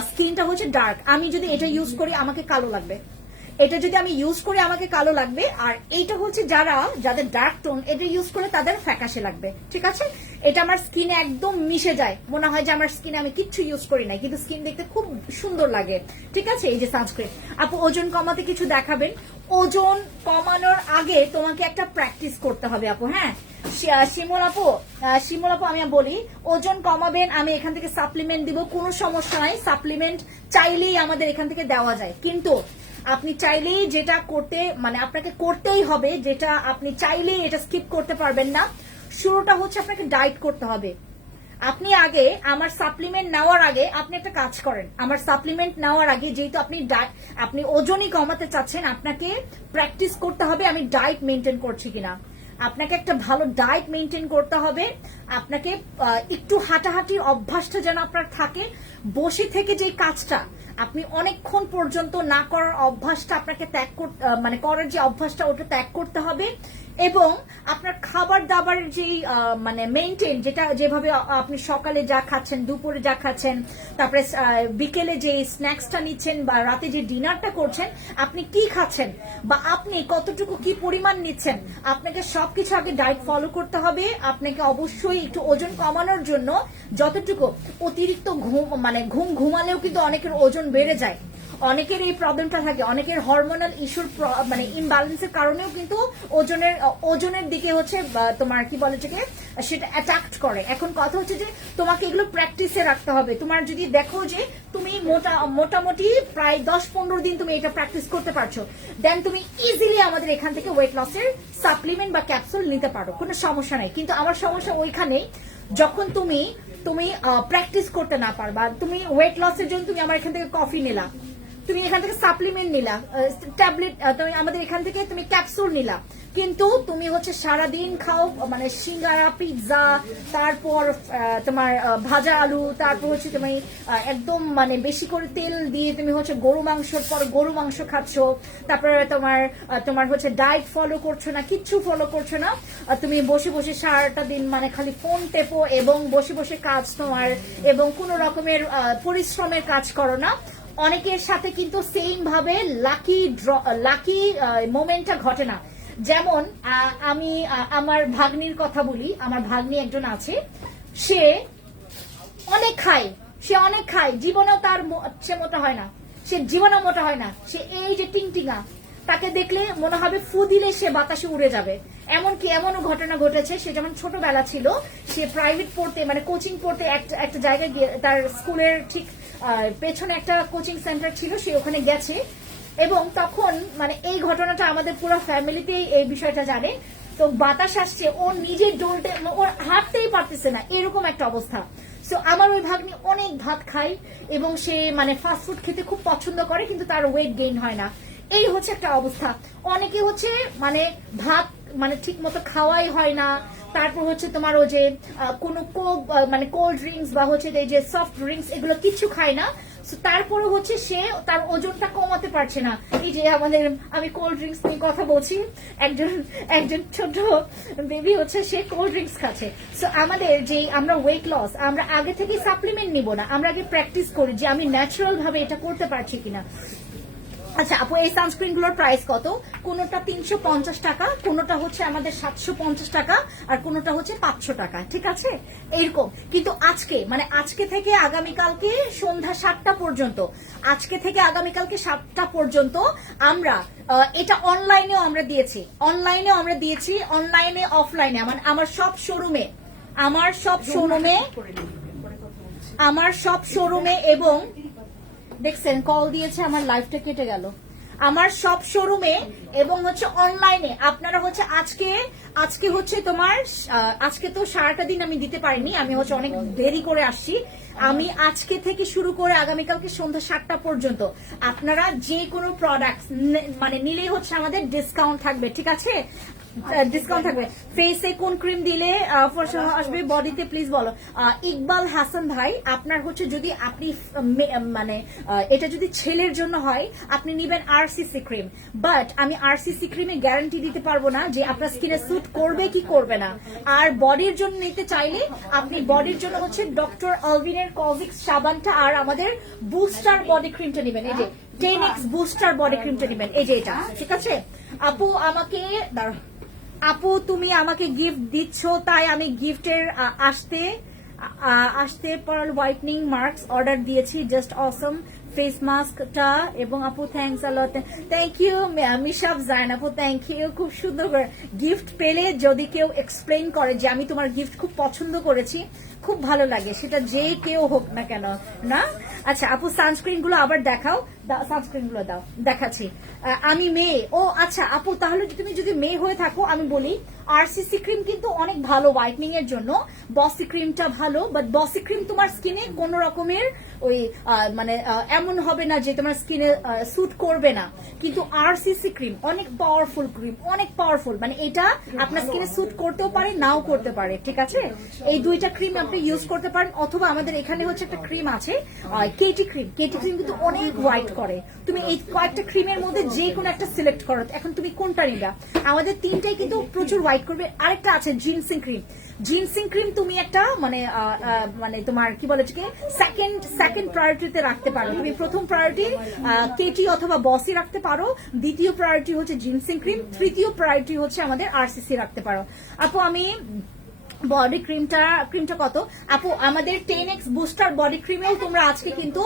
স্কিনটা হচ্ছে ডার্ক, আমি যদি এটা ইউজ করি আমাকে কালো লাগবে। এটা যদি আমি ইউজ করি আমাকে কালো লাগবে, আর এইটা হচ্ছে যাদের ডার্ক টোন এটা ইউজ করে তাদের ফ্যাকাশে লাগবে, ঠিক আছে? এটা আমার স্কিনে একদম মিশে যায়, মনে হয় যে আমার স্কিনে আমি কিচ্ছু ইউজ করি নাই, কিন্তু স্কিন দেখতে খুব সুন্দর লাগে, ঠিক আছে? এই যে সানস্ক্রিন। আপু ওজন কমাতে কিছু দেখাবেন? ওজন কমানোর আগে তোমাকে একটা প্র্যাকটিস করতে হবে আপু। হ্যাঁ শিমুল আপু আমি বলি, ওজন কমাবেন, আমি এখান থেকে সাপ্লিমেন্ট দিব, কোনো সমস্যা নাই। সাপ্লিমেন্ট চাইলেই আমাদের এখান থেকে দেওয়া যায়, কিন্তু আপনি চাইলেই যেটা করতে মানে আপনাকে করতেই হবে, যেটা আপনি চাইলেই এটা স্কিপ করতে পারবেন না, শুরুটা হচ্ছে আপনাকে ডায়েট করতে হবে। আপনি আগে আমার সাপ্লিমেন্ট নেওয়ার আগে আপনি একটা কাজ করেন, আমার সাপ্লিমেন্ট নেওয়ার আগে যেহেতু আপনি ওজনই কমাতে চাচ্ছেন, আপনাকে প্র্যাকটিস করতে হবে আমি ডায়েট মেনটেন করছি কিনা। আপনাকে একটা ভালো ডায়েট মেনটেন করতে হবে, আপনাকে একটু হাঁটাহাঁটির অভ্যাসটা যেন আপনার থাকে, বসে থেকে যে কাজটা আপনি অনেকক্ষণ পর্যন্ত না করার অভ্যাসটা আপনাকে ত্যাগ করতে মানে করার যে অভ্যাসটা ওটা ত্যাগ করতে হবে। এবং আপনার খাবার দাবারের যে মানে মেইনটেইন, যেভাবে আপনি সকালে যা খাচ্ছেন, দুপুরে যা খাচ্ছেন, তারপরে বিকেলে যে স্ন্যাক্সটা নিচ্ছেন বা রাতে যে ডিনারটা করছেন, আপনি কি খাচ্ছেন বা আপনি কতটুকু কি পরিমাণ নিচ্ছেন, আপনাকে সবকিছু আগে ডায়েট ফলো করতে হবে। আপনাকে অবশ্যই একটু ওজন কমানোর জন্য যতটুকু অতিরিক্ত ঘুম ঘুমালেও কিন্তু অনেকের ওজন বেড়ে যায়, অনেকের এই প্রবলেমটা থাকে, অনেকের হরমোনাল ইস্যুর মানে ইমব্যালেন্সের কারণেও কিন্তু ওজনের দিকে হচ্ছে তোমার কি বলে যে সেটা অ্যাট্রাক্ট করে। এখন কথা হচ্ছে যে তোমাকে এগুলো প্র্যাকটিসে রাখতে হবে। তোমার যদি দেখো যে তুমি মোটামুটি প্রায় 10-15 দিন তুমি এটা প্র্যাকটিস করতে পারছো, দেন তুমি ইজিলি আমাদের এখান থেকে ওয়েট লসের সাপ্লিমেন্ট বা ক্যাপসুল নিতে পারো, কোনো সমস্যা নাই। কিন্তু আমার সমস্যা ওইখানেই, যখন তুমি প্র্যাকটিস করতে না পারবা, তুমি ওয়েট লসের জন্য তুমি আমার এখান থেকে কফি নিলা, তুমি এখান থেকে সাপ্লিমেন্ট নিলা, ট্যাবলেট, তুমি আমাদের এখান থেকে তুমি ক্যাপসুল নিলা, কিন্তু তুমি হচ্ছে সারাদিন খাও মানে সিঙ্গারা, পিৎজা, তারপর তোমার ভাজা আলু, তারপর হচ্ছে তুমি একদম মানে বেশি করে তেল দিয়ে তুমি হচ্ছে গরু মাংসর পর গরু মাংস খাচ্ছ, তারপরে তোমার হচ্ছে ডায়েট ফলো করছো না, কিচ্ছু ফলো করছো না, তুমি বসে বসে সারাটা দিন মানে খালি ফোন টেপো এবং বসে বসে কাজ তোমার, এবং কোনো রকমের পরিশ্রমের কাজ করো না। অনেকের সাথে কিন্তু সেম ভাবে লাকি মোমেন্টটা ঘটে না। যেমন আমি আমার ভাগ্নির কথা বলি, আমার ভাগ্নি একজন আছে, সে অনেক খায়, জীবনেও তার সে মোটা হয় না, সে এই যে টিংটিঙা, তাকে দেখলে মনে হবে ফু দিলে সে বাতাসে উড়ে যাবে। এমনও ঘটনা ঘটেছে, সে যখন ছোটবেলা ছিল, সে প্রাইভেট পড়তে মানে কোচিং পড়তে একটা জায়গায় গিয়ে, তার স্কুলের ঠিক পেছনে একটা কোচিং সেন্টার ছিল, সে ওখানে গেছে, এবং তখন মানে এই ঘটনাটা আমাদের পুরো ফ্যামিলিতেই এই বিষয়টা জানে। তো বাতাস আসছে, ও নিজে ডোলতে, ওর হাঁটতেই পারতেছে না, এরকম একটা অবস্থা। সো আমার ওই ভাগ্নি অনেক ভাত খায় এবং সে মানে ফাস্টফুড খেতে খুব পছন্দ করে, কিন্তু তার ওয়েট গেইন হয় না। এই হচ্ছে একটা অবস্থা। অনেকে হচ্ছে মানে ভাত মানে ঠিক মতো খাওয়াই হয় না, তারপর হচ্ছে তোমার ওই যে কোনো মানে কোল্ড ড্রিঙ্কস বা হচ্ছে এই যে সফট ড্রিঙ্কস এগুলো কিছু খায় না, তারপরে হচ্ছে সে তার ওজনটা কমাতে পারছে না। এই যে আমি কোল্ড ড্রিঙ্কস নিয়ে কথা বলছি, একজন ছোট বেবি হচ্ছে সে কোল্ড ড্রিঙ্কস খাচ্ছে। সো আমাদের যে আমরা ওয়েট লস, আমরা আগে থেকে সাপ্লিমেন্ট নিব না, আমরা আগে প্র্যাকটিস করি যে আমি ন্যাচারাল ভাবে এটা করতে পারছি কিনা। আচ্ছা আপু, এই সানস্ক্রিন গুলোর প্রাইস কত? কোনোটা 350 টাকা, কোনোটা হচ্ছে আমাদের 750 টাকা, আর কোনোটা হচ্ছে 500 টাকা, ঠিক আছে এইরকম। কিন্তু আজকে থেকে আগামীকালকে সন্ধ্যা 7টা পর্যন্ত, আমরা এটা অনলাইনেও আমরা দিয়েছি, অনলাইনে অফলাইনে, আমার সব শোরুমে এবং দেখছেন কল দিয়েছে, আমার লাইফটা কেটে গেল। আমার সব শোরুমে এবং হচ্ছে অনলাইনে আপনারা হচ্ছে আজকে হচ্ছে তোমার আজকে তো সারাটা দিন আমি দিতে পারিনি, আমি হচ্ছে অনেক দেরি করে আসছি। আমি আজকে থেকে শুরু করে আগামীকালকে সন্ধ্যা 7টা পর্যন্ত আপনারা যে কোনো প্রোডাক্ট মানে নিলেই হচ্ছে আমাদের ডিসকাউন্ট থাকবে, ঠিক আছে? ডিসকাউন্ট থাকবে। ফেসে কোন ক্রিম দিলে ফর্সা আসবে, বডিতে প্লিজ বলো। ইকবাল হাসান ভাই, আপনার হচ্ছে যদি আপনি মানে এটা যদি ছেলের জন্য হয় আপনি নিবেন আরসিসি ক্রিম, বাট আমি আরসিসি ক্রিমে গ্যারান্টি দিতে পারবো না যে আপনার স্কিনে স্যুট করবে কি করবে না। আর বডির জন্য নিতে চাইলে আপনি বডির জন্য হচ্ছে ডক্টর আলভিনের কজিক্স সাবানটা আর আমাদের বুস্টার বডি ক্রিমটা নেবেন। এই যে 10x বুস্টার বডি ক্রিমটা নেবেন, এই যে এটা, ঠিক আছে আপু আমাকে দাঁড়াও। আপু তুমি আমাকে গিফট দিচ্ছ, তাই আমি গিফটের আসতে পার্ল হোয়াইটনিং মার্কস অর্ডার দিয়েছি, জাস্ট অসম ফেস মাস্কটা। এবং আপু thanks a lot, thank you Mishab Zain আপু, থ্যাংক ইউ। খুব সুন্দর করে গিফট পেলে যদি কেউ এক্সপ্লেইন করে যে আমি তোমার গিফট খুব পছন্দ করেছি, খুব ভালো লাগে, সেটা যে কেউ হোক না কেন, না? আচ্ছা আপু সানস্ক্রিন গুলো আবার দেখাও, সানস্ক্রিন গুলো দাও, দেখাচ্ছি। আমি মেয়ে, ও আচ্ছা আপু তাহলে তুমি যদি মেয়ে হয়ে থাকো আমি বলি আরসিসি ক্রিম কিন্তু অনেক ভালো হোয়াইটনিং এর জন্য, বসি ক্রিমটা ভালো, বাট বসি ক্রিম তোমার স্কিনে কোন রকমের ওই মানে এমন হবে না যে তোমার স্কিনে স্যুট করবে না, কিন্তু আরসিসি ক্রিম অনেক পাওয়ারফুল ক্রিম, অনেক পাওয়ারফুল, মানে এটা আপনার স্কিনে স্যুট করতেও পারে নাও করতে পারে, ঠিক আছে? এই দুইটা ক্রিম আপনি ইউজ করতে পারেন, অথবা আমাদের এখানে হচ্ছে একটা ক্রিম আছে কেটি ক্রিম, কেটি ক্রিম কিন্তু অনেক হোয়াইট করে, তুমি এই কয়েকটা ক্রিমের মধ্যে যে কোনো একটা সিলেক্ট করো, এখন তুমি কোনটা নিবা, আমাদের তিনটাই কিন্তু প্রচুর হোয়াইট করবে। আরেকটা আছে জিনসিং ক্রিম, জিনসিং ক্রিম তুমি একটা মানে মানে তোমার কি বলে সেকেন্ড প্রায়োরিটিতে রাখতে পারো, তুমি প্রথম প্রায়োরিটি কেটি অথবা বসি রাখতে পারো, দ্বিতীয় প্রায়োরিটি হচ্ছে জিনসিং ক্রিম, তৃতীয় প্রায়োরিটি হচ্ছে আমাদের আরসিসি রাখতে পারো। আপু আমি বডি ক্রিমটা কত আপু? আমাদের 10x বুস্টার বডি ক্রিমেও তোমরা আজকে কিন্তু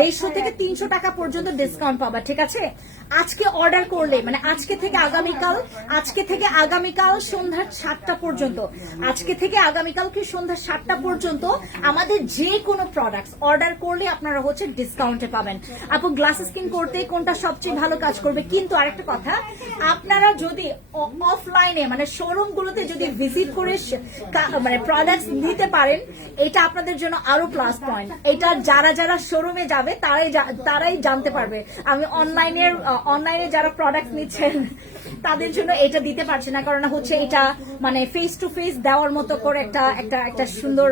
150 থেকে 300 টাকা পর্যন্ত ডিসকাউন্ট পাবা, ঠিক আছে? আজকে অর্ডার করলে মানে আজকে থেকে আগামীকাল সন্ধ্যা 7টা পর্যন্ত, আজকে থেকে আগামীকালকে সন্ধ্যা 7টা পর্যন্ত আমাদের যে কোনো প্রোডাক্টস অর্ডার করলে আপনারা হচ্ছে ডিসকাউন্টে পাবেন। আপু গ্লাস স্কিন করতে কোনটা সবচেয়ে ভালো কাজ করবে? কিন্তু আরেকটা কথা, আপনারা যদি অফলাইনে মানে শোরুম গুলোতে যদি ভিজিট করে মানে প্রোডাক্টস নিতে পারেন, এটা আপনাদের জন্য আরো প্লাস পয়েন্ট। এটা যারা শোরুমে যাবে তারাই জানতে পারবে। আমি অনলাইনে যারা প্রোডাক্ট নিচ্ছেন তাদের জন্য এটা দিতে পারছি না, কারণ হচ্ছে এটা মানে ফেস টু ফেস দেওয়ার মতো করে একটা সুন্দর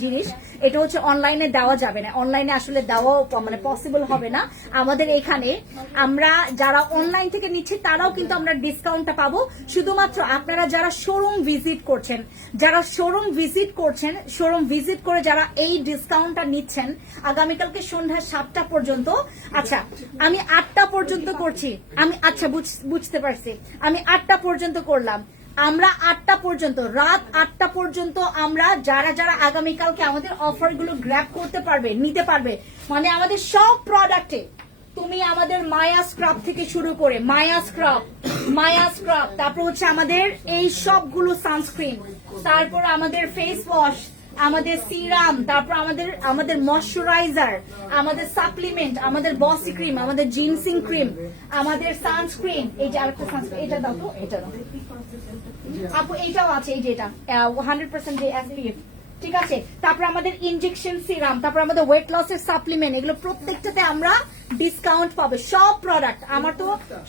জিনিস, এটা হচ্ছে অনলাইনে দেওয়া যাবে না, অনলাইনে আসলে দেওয়া মানে পসিবল হবে না। আমাদের এখানে আমরা যারা অনলাইন থেকে নিচ্ছি তারাও কিন্তু আমরা ডিসকাউন্টটা পাবো, শুধুমাত্র আপনারা যারা শোরুম ভিজিট করছেন, শোরুম ভিজিট করে যারা এই ডিসকাউন্টটা নিচ্ছেন আগামীকালকে সন্ধ্যা 7টা পর্যন্ত। আচ্ছা আমি 8টা পর্যন্ত করছি, আমি আচ্ছা বুঝতে পারছি, আমি 8টা পর্যন্ত করলাম, আমরা 8টা পর্যন্ত, রাত 8টা পর্যন্ত আমরা যারা আগামীকালকে আমাদের অফারগুলো গ্র্যাব করতে পারবে, নিতে পারবে, মানে আমাদের সব প্রোডাক্টে তুমি আমাদের মায়া স্ক্রাব থেকে শুরু করে মায়া স্ক্রাব, তারপর হচ্ছে আমাদের এই সবগুলো সানস্ক্রিন, তারপর আমাদের ফেস ওয়াশ, আমাদের সিরাম, তারপর আমাদের ময়শ্চারাইজার, আমাদের সাপ্লিমেন্ট, আমাদের বসি ক্রিম, আমাদের জিনসিং ক্রিম, আমাদের সানস্ক্রিন, এই যে আরেকটা সানস্ক্রিন, এটা দাও তো, এটা দাও আপু, এইটাও আছে, এই যে এটা 100% যে SPF, ঠিক আছে? তারপর আমাদের ইনজেকশন সিরাম, তারপর আমাদের ওয়েট লসের সাপ্লিমেন্ট, এগুলো প্রত্যেকটাতে আমরা ডিসকাউন্ট পাবে। সব প্রোডাক্ট আমার তো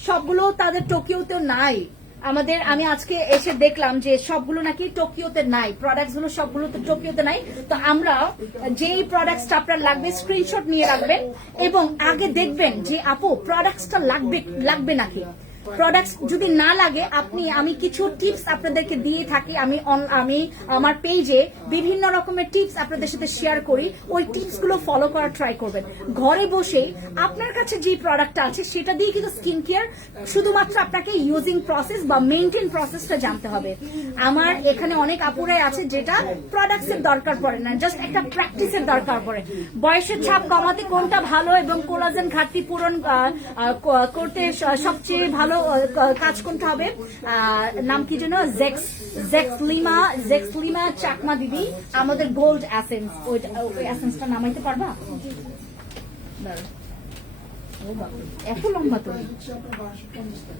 সবগুলো তাদের টোকিওতেও নাই, আমি আজকে এসে দেখলাম যে সবগুলো নাকি টোকিওতে নাই, প্রোডাক্টস গুলো সবগুলো তো টোকিওতে নাই। তো আমরা যেই প্রোডাক্টসটা আপনার লাগবে স্ক্রিনশট নিয়ে রাখবেন এবং আগে দেখবেন যে আপু প্রোডাক্টসটা লাগবে নাকি। প্রোডাক্টস যদি না লাগে আমি কিছু টিপস আপনাদেরকে দিয়ে থাকি, আমি আমার পেজে বিভিন্ন রকমের টিপস আপনাদের সাথে শেয়ার করি, ওই টিপস গুলো ফলো করার ট্রাই করবেন। ঘরে বসে আপনার কাছে যে প্রোডাক্টটা আছে সেটা দিয়ে কিন্তু স্কিন কেয়ার, শুধুমাত্র আপনাকে ইউজিং প্রসেস বা মেইনটেইন প্রসেসটা জানতে হবে। আমার এখানে অনেক আপুরাই আছে যেটা প্রোডাক্টস এর দরকার পড়ে না, জাস্ট একটা প্র্যাকটিসের দরকার পড়ে। বয়সের ছাপ কমাতে কোনটা ভালো এবং কোলাজেন ঘাটতি পূরণ করতে সবচেয়ে ভালো কাজ কোনটা হবে? নাম কি যেন? জেক্সলিমা চাকমা দিদি, আমাদের গোল্ড এসেন্স, ওই এসেন্সটা নামাইতে পারবা? এত লম্বা তো,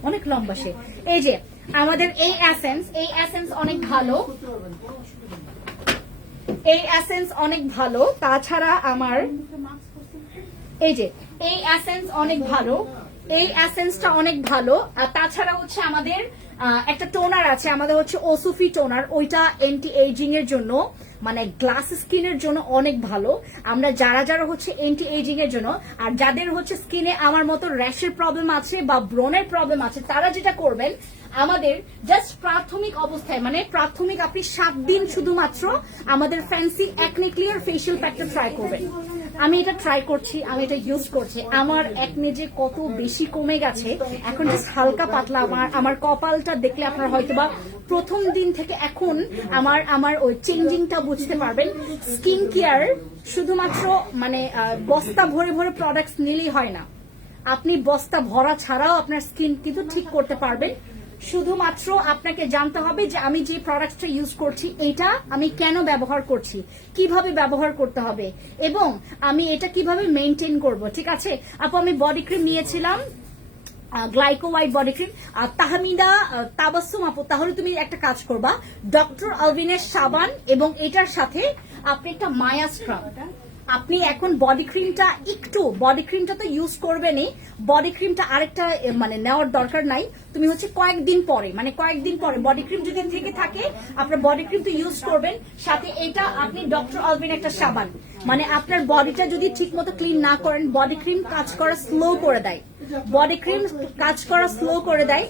অনেক লম্বা সে। এই যে আমাদের এই এসেন্স অনেক ভালো, এই এসেন্স অনেক ভালো। তাছাড়া আমার এই যে এই এসেন্স অনেক ভালো, এই এসেন্সটা অনেক ভালো। আর তাছাড়া হচ্ছে আমাদের একটা টোনার আছে, আমাদের হচ্ছে ওসুফি টোনার, ওইটা অ্যান্টি এজিং এর জন্য, মানে গ্লাস স্কিনের জন্য অনেক ভালো। আমরা যারা হচ্ছে অ্যান্টি এজিং এর জন্য, আর যাদের হচ্ছে স্কিনে আমার মতো র্যাশের প্রবলেম আছে বা ব্রণের প্রবলেম আছে, তারা যেটা করবেন, আমাদের জাস্ট প্রাথমিক অবস্থায় মানে আপনি 7 দিন শুধুমাত্র আমাদের ফ্যান্সি অ্যাকনে ক্লিয়ার ফেশিয়াল প্যাকটা ট্রাই করবেন। আমি এটা ট্রাই করছি, আমি এটা ইউজ করছি, আমার একনে যে কত বেশি কমে গেছে, এখন জাস্ট হালকা পাতলা। আমার কপালটা দেখলে আপনারা হয়তোবা প্রথম দিন থেকে এখন আমার ওই চেঞ্জিংটা বুঝতে পারবেন। স্কিন কেয়ার শুধুমাত্র মানে বস্তা ভরে ভরে প্রোডাক্টস নিলেই হয় না, আপনি বস্তা ভরা ছাড়াও আপনার স্কিন কিন্তু ঠিক করতে পারবেন। শুধুমাত্র আপনাকে জানতে হবে যে আমি যে প্রোডাক্টটা ইউজ করছি এটা আমি কেন ব্যবহার করছি, কিভাবে ব্যবহার করতে হবে, এবং আমি এটা কিভাবে মেনটেন করব। ঠিক আছে আপু, আমি বডি ক্রিম নিয়েছিলাম, Glyco white body cream. Tahmida Tabassum আপু, তাহলে তুমি একটা কাজ করবা, ডক্টর আলভিনের সাবান এবং এটার সাথে আপনি একটা মায়া স্ক্রাব। আপনি এখন বডি ক্রিমটা তো ইউজ করবেনই, বডি ক্রিমটা আরেকটা মানে নেওয়ার দরকার নাই। তুমি হচ্ছে কয়েকদিন পরে বডি ক্রিম যদি থেকে থাকে আপনার বডি ক্রিম তো ইউজ করবেন, সাথে এটা আপনি ডক্টর আলভিন একটা সাবান। মানে আপনার বডিটা যদি ঠিক মতো ক্লিন না করেন, বডি ক্রিম কাজ করা স্লো করে দেয়,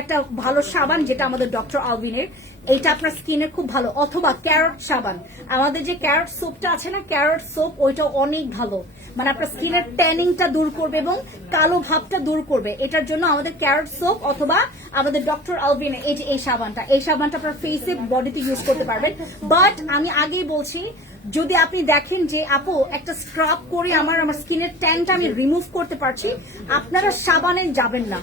একটা ভালো সাবান যেটা আমাদের ডক্টর আলভিনের, এইটা আপনার স্কিনের খুব ভালো। অথবা ক্যারট সাবান, আমাদের যে ক্যারট সোপটা আছে না, ক্যারট সোপ, ওইটা অনেক ভালো, মানে আপনার স্কিনের ট্যানিংটা দূর করবে এবং কালো ভাবটা দূর করবে। এটার জন্য আমাদের ক্যারট সোপ অথবা আমাদের ডক্টর আলভিন এই সাবানটা আপনার ফেসে বডিতে ইউজ করতে পারবেন। বাট আমি আগেই বলছি, যদি আপনি দেখেন যে আপু একটা স্ক্রাব করে আমার স্কিনের ট্যানটা আমি রিমুভ করতে পারছি, আপনারা সাবানে যাবেন না,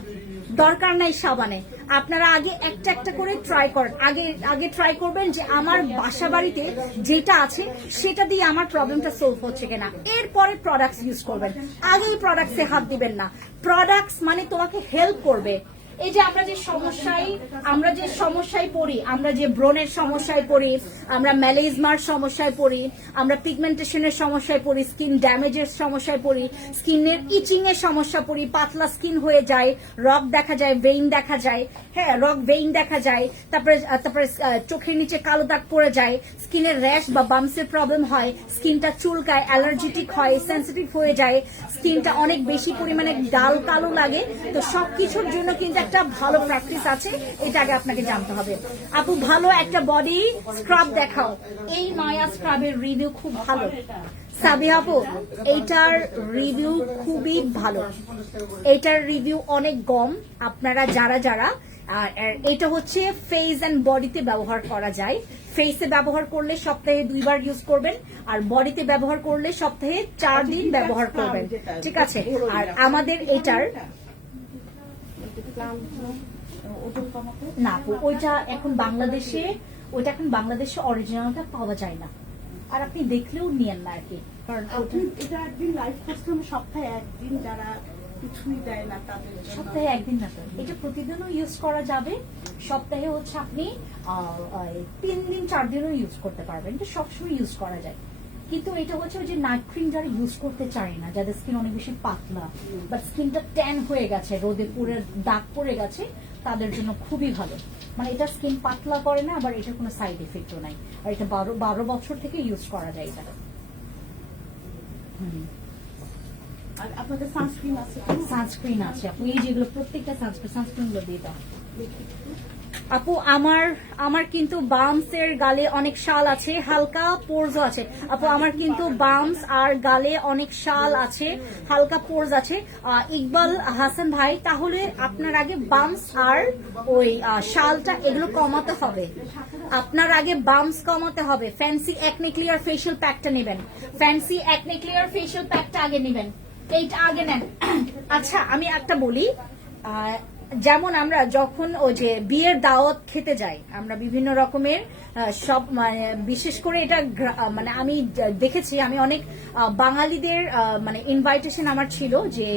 দরকার নাই সাবানে। আপনারা আগে একটা একটা করে ট্রাই করেন, আগে ট্রাই করবেন যে আমার বাসা বাড়িতে যেটা আছে সেটা দিয়ে আমার প্রবলেমটা সলভ হচ্ছে কিনা, এরপরে প্রোডাক্টস ইউজ করবেন। আগেই প্রোডাক্টসে হাত দিবেন না। প্রোডাক্টস মানে তোমাকে হেল্প করবে। এই যে আমরা যে সমস্যায় পড়ি, আমরা যে ব্রণের সমস্যায় পড়ি, আমরা ম্যালেজমার সমস্যায় পড়ি, আমরা পিগমেন্টেশনের সমস্যায় পড়ি, স্কিন ড্যামেজের সমস্যায় পড়ি, স্কিনের ইচিং এর সমস্যা পড়ি, পাতলা স্কিন হয়ে যায়, রক দেখা যায়, ভেইন দেখা যায়, হ্যাঁ ভেইন দেখা যায়, তারপরে চোখের নিচে কালো দাগ পড়ে যায়, স্কিনের র্যাশ বা বাম্পসের প্রবলেম হয়, স্কিনটা চুলকায়, অ্যালার্জেটিক হয়, সেন্সিটিভ হয়ে যায়, স্কিনটা অনেক বেশি পরিমাণে ডাল কালো লাগে। তো সবকিছুর জন্য কিন্তু একটা ভালো প্র্যাকটিস আছে, এটা আগে আপনাকে জানতে হবে। আপু ভালো একটা বডি স্ক্রাব দেখাও। এই মায়া স্ক্রাবের রিভিউ খুব ভালো। সাবিহা আপু, এইটার রিভিউ খুবই ভালো, এইটার রিভিউ অনেক কম। আপনারা যারা আর এটা হচ্ছে ফেস এন্ড বডিতে ব্যবহার করা যায়। ফেসে ব্যবহার করলে সপ্তাহে 2 বার ইউজ করবেন, আর বডিতে ব্যবহার করলে সপ্তাহে 4 দিন ব্যবহার করবেন। ঠিক আছে, আর আমাদের এটার না আপু, ওইটা এখন বাংলাদেশে অরিজিনালটা পাওয়া যায় না, আর আপনি দেখলেও নিয়েন না আর কি, কারণ এটা একদিন লাইভ করতাম, সপ্তাহে একদিন, যারা কিছুই দেয় না তাদের সপ্তাহে একদিন না, এটা প্রতিদিনও ইউজ করা যাবে। সপ্তাহে হচ্ছে আপনি 3 দিন 4 দিনও ইউজ করতে পারবেন, এটা সবসময় ইউজ করা যায়। কিন্তু এটা হচ্ছে ওই যে নাইট ক্রিম যারা ইউজ করতে চায় না, যাদের স্কিন অনেক বেশি পাতলা বা স্কিনটা ট্যান হয়ে গেছে, রোদে পুরো দাগ পড়ে গেছে, তাদের জন্য খুবই ভালো। মানে এটা স্কিন পাতলা করে না, আবার এটা কোনো সাইড এফেক্টও নাই, আর এটা 12 বছর থেকে ইউজ করা যায় এটা। আর আপনাদের সানস্ক্রিন আছে আপু, এই যেগুলো প্রত্যেকটা সানস্ক্রিন গুলো দিয়ে দাও আপু। আমার কিন্তু বামস এর গালে অনেক শাল আছে, হালকা পোরসও আছে আপু। আমার কিন্তু বামস আর গালে অনেক শাল আছে, হালকা পোরস আছে। ইকবাল হাসান ভাই, তাহলে আপনার আগে বামস আর ওই শালটা এগুলো কমাতে হবে, আপনার আগে বামস কমাতে হবে। ফ্যান্সি অ্যাকনে ক্লিয়ার ফেশিয়াল প্যাকটা নেবেন, আগে নেবেন, এইটা আগে নেন। আচ্ছা আমি একটা বলি, যেমন আমরা যখন ওই যে বিয়ের দাওয়াত খেতে যাই, আমরা বিভিন্ন রকমের সব মানে বিশেষ করে এটা মানে আমি দেখেছি, আমি অনেক বাঙালিদের মানে ইনভাইটেশন আমার ছিল যে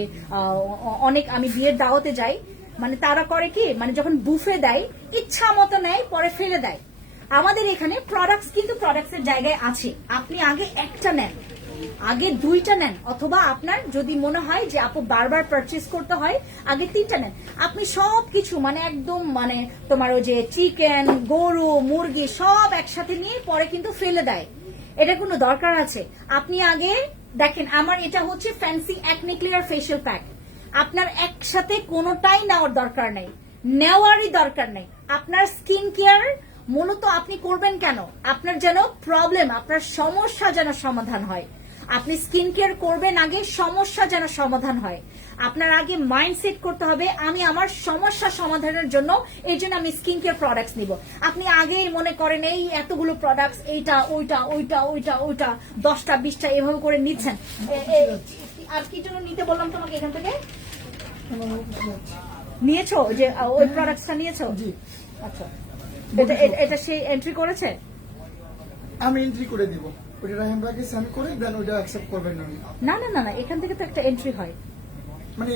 অনেক আমি বিয়ের দাওয়াতে যাই, মানে তারা করে কি, মানে যখন বুফে দেয় ইচ্ছা মতো নেয়, পরে ফেলে দেয়। আমাদের এখানে প্রোডাক্টস কিন্তু প্রোডাক্টসের জায়গায় আছে, আপনি আগে একটা নেন, আগে 2টা নেন, অথবা আপনার যদি মনে হয় যে আপু বারবার পারচেজ করতে হয়, আগে 3টা নেন। আপনি সবকিছু মানে একদম মানে তোমার ওই যে চিকেন, গরু, মুরগি সব একসাথে নিয়ে পরে কিন্তু ফেলে দেয়, এটা কোনো দরকার আছে? আপনি আগে দেখেন, আমার এটা হচ্ছে fancy acne clear facial pack, আপনার একসাথে কোনোটাই নেওয়ার দরকার নেই। আপনার স্কিন কেয়ার মূলত আপনি করবেন কেন, আপনার যেন প্রবলেম, আপনার সমস্যা যেন সমাধান হয়। আপনি স্কিন কেয়ার করবেন আগে সমস্যা যেন সমাধান হয়। আপনার আগে মাইন্ডসেট করতে হবে আমি আমার সমস্যা সমাধানের জন্য এই জন্য আমি স্কিন কেয়ার প্রোডাক্টস নিব। আপনি আগেই মনে করেন এই এতগুলো প্রোডাক্টস এইটা ওইটা ওইটা ওইটা ওইটা 10টা 20টা এভাবে করে নিচ্ছেন। আর কি জন্য নিতে বললাম তোমাকে এখান থেকে? নিয়েছো যে ওই প্রোডাক্টসটা নিয়েছো? আচ্ছা, এটা সে এন্ট্রি করেছে? আমি এন্ট্রি করে দিব, ওটা রাহিম ভাইকে সেন্ড করে দেন ওটা অ্যাকসেপ্ট করবেন না? না না না না, এখান থেকে তো একটা এন্ট্রি হয়। মানে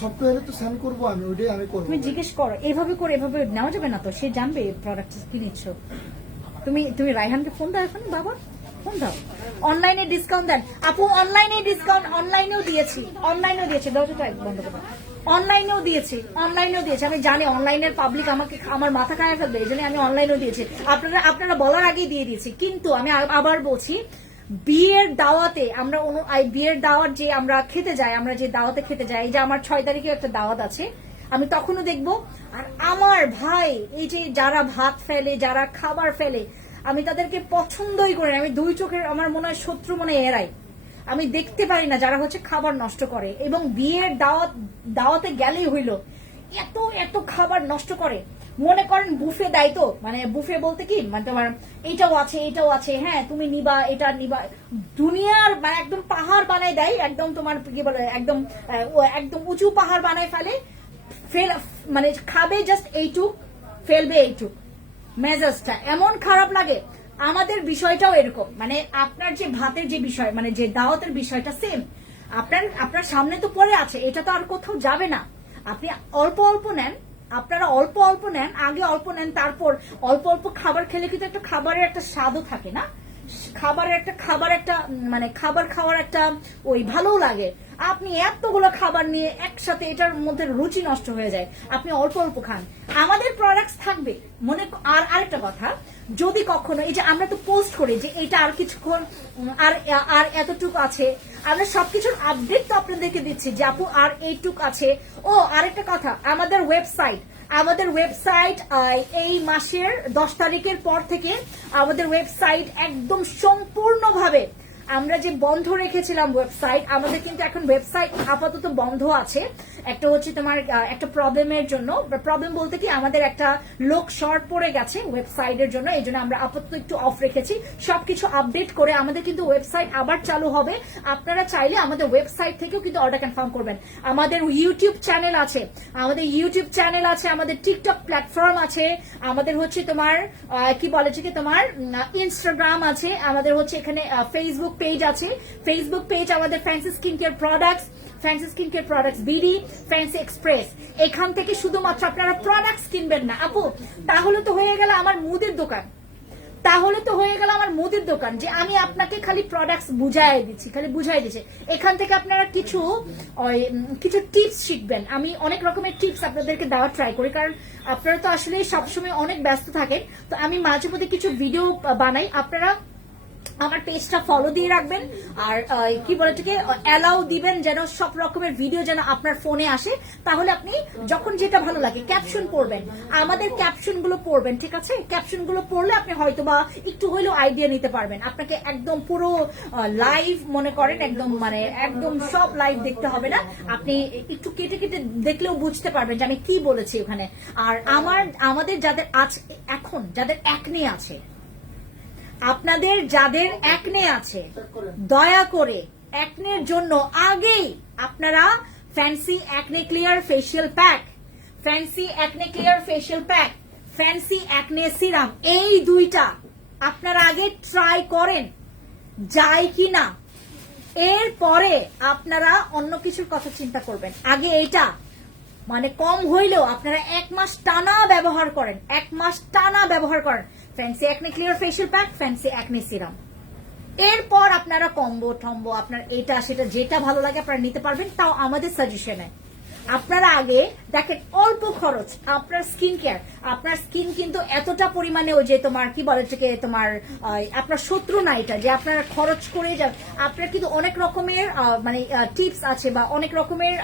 সফটওয়্যারে তো সেন্ড করব আমি, ওইটাই আমি করব। তুমি জিজ্ঞেস করো এভাবে করে, এভাবে নেওয়া যাবে না তো, সে জানবে প্রোডাক্ট কি নিচ্ছ। তুমি রায়হানকে ফোন দাও এখন, বাবা ফোন দাও। অনলাইনে ডিসকাউন্ট দেন আপু, অনলাইনে ডিসকাউন্ট অনলাইনেও দিয়েছি, দরজাটা বন্ধ করো। অনলাইনেও দিয়েছি। আমি জানি অনলাইনের পাবলিক আমাকে আমার মাথা খায় ফেলবে, এই জন্য আমি অনলাইনেও দিয়েছি। আপনারা বলার আগেই দিয়ে দিয়েছি। কিন্তু আমি আবার বলছি, বিয়ের দাওয়াতে আমরা বিয়ের দাওয়াত যে আমরা খেতে যাই, আমরা যে দাওয়াতে খেতে যাই, এই যে আমার 6 তারিখে একটা দাওয়াত আছে, আমি তখনও দেখবো। আর আমার ভাই এই যে যারা ভাত ফেলে, যারা খাবার ফেলে, আমি তাদেরকে পছন্দই করি না। আমি 2 চোখের আমার মনে হয় শত্রু মনে এড়াই। আমি দেখতে পারি না যারা হচ্ছে খাবার নষ্ট করে। এবং বিয়ের দাওয়াতে গেলেই হইল এত এত খাবার নষ্ট করে। মনে করেন বুফে দেয় তো, মানে বুফে বলতে কি মানে তোমার এইটাও আছে, হ্যাঁ তুমি নিবা, এটা নিবা, দুনিয়ার মানে একদম পাহাড় বানায় দেয়, একদম তোমার কি বলে একদম উঁচু পাহাড় বানায় ফেলে, মানে খাবে জাস্ট এইটুক, ফেলবে এইটুক। মেজাজটা এমন খারাপ লাগে। আমাদের বিষয়টাও এরকম, মানে আপনার যে ভাতের যে বিষয়, মানে যে দাওয়াতের বিষয়টা সেম। আপনার সামনে তো পড়ে আছে, এটা তো আর কোথাও যাবে না। আপনি অল্প অল্প নেন, আপনারা অল্প অল্প নেন, আগে অল্প নেন, তারপর অল্প অল্প খাবার খেলে কিন্তু একটা খাবারের একটা স্বাদও থাকে না, মানে খাবার খাওয়ার একটা ওই ভালোও লাগে। আপনি এতগুলো খাবার নিয়ে একসাথে এটার মধ্যে রুচি নষ্ট হয়ে যায়। আপনি অল্প অল্প খান, আমাদের প্রোডাক্টস থাকবে। আর আরেকটা কথা, যদি কখনো এই যে আমরা তো পোস্ট করি যে এটা আর কিছুক্ষণ আর এতটুকু আছে, আমরা সবকিছুর আপডেট তো আপনাদেরকে দিচ্ছি যে আপু আর এইটুক আছে। ও আরেকটা কথা, আমাদের ওয়েবসাইট এই মাসের 10 তারিখের পর থেকে আমাদের ওয়েবসাইট একদম সম্পূর্ণভাবে আমরা যে বন্ধ রেখেছিলাম ওয়েবসাইট, আমাদের কিন্তু এখন ওয়েবসাইট আপাতত বন্ধ আছে। একটা হচ্ছে তোমার একটা প্রবলেমের জন্য, প্রবলেম বলতে কি আমাদের একটা লোক শর্ট পড়ে গেছে ওয়েবসাইটের জন্য, এই জন্য আমরা আপাতত একটু অফ রেখেছি। সবকিছু আপডেট করে আমাদের কিন্তু ওয়েবসাইট আবার চালু হবে। আপনারা চাইলে আমাদের ওয়েবসাইট থেকেও কিন্তু অর্ডার কনফার্ম করবেন। আমাদের ইউটিউব চ্যানেল আছে, আমাদের টিকটক প্ল্যাটফর্ম আছে, আমাদের হচ্ছে তোমার কি বলে যে তোমার ইনস্টাগ্রাম আছে, আমাদের হচ্ছে এখানে ফেসবুক পেজ আছে। ফেসবুক পেজ আমাদের fancy skin care products BD, fancy express. এখান থেকে শুধুমাত্র আপনারা প্রোডাক্টস কিনবেন না আপু, তাহলে তো হয়ে গেল আমার মুদির দোকান, যে আমি আপনাকে খালি প্রোডাক্টস বুঝাই দিচ্ছি। এখান থেকে আপনারা কিছু টিপস শিখবেন। আমি অনেক রকমের টিপস আপনাদেরকে দেওয়ার ট্রাই করি, কারণ আপনারা তো আসলে সবসময় অনেক ব্যস্ত থাকেন। তো আমি মাঝে মধ্যে কিছু ভিডিও বানাই, আপনারা আমার পেজটা ফলো দিয়ে রাখবেন। আর কি বলে এটাকে অ্যালাউ দিবেন যেন সব রকমের ভিডিও যেন আপনার ফোনে আসে। তাহলে আপনি যখন যেটা ভালো লাগে ক্যাপশন পড়বেন, আমাদের ক্যাপশনগুলো পড়বেন, ঠিক আছে? ক্যাপশনগুলো পড়লে আপনি হয়তো বা একটু হইলেও আইডিয়া নিতে পারবেন। আপনাকে একদম পুরো লাইভ মনে করেন, একদম সব লাইভ দেখতে হবে না, আপনি একটু কেটে কেটে দেখলেও বুঝতে পারবেন যে আমি কি বলেছি ওখানে। আর আমাদের যাদের অ্যাকনে আছে, আপনাদের যাদের অ্যাকনে আছে, দয়া করে অ্যাকনের জন্য আগেই আপনারা fancy acne clear facial pack, fancy acne serum, এই দুইটা আপনারা আগে ট্রাই করেন যায় কিনা, এরপরে আপনারা অন্য কিছুর কথা চিন্তা করবেন। আগে এইটা মানে কম হইলেও আপনারা 1 মাস টানা ব্যবহার করেন, fancy acne clear facial pack, fancy acne serum. এরপর আপনারা কম্বো আপনার এটা সেটা যেটা ভালো লাগে আপনারা নিতে পারবেন, তাও আমাদের সাজেশনে। আপনারা আগে দেখেন অল্প খরচ আপনার স্কিন কেয়ার, আপনার স্কিন কিন্তু এতটা পরিমাণে ওই যে তোমার কি বলে থেকে তোমার আপনার শত্রু না এটা যে আপনারা খরচ করে যান। আপনার কিন্তু অনেক রকমের মানে টিপস আছে বা অনেক রকমের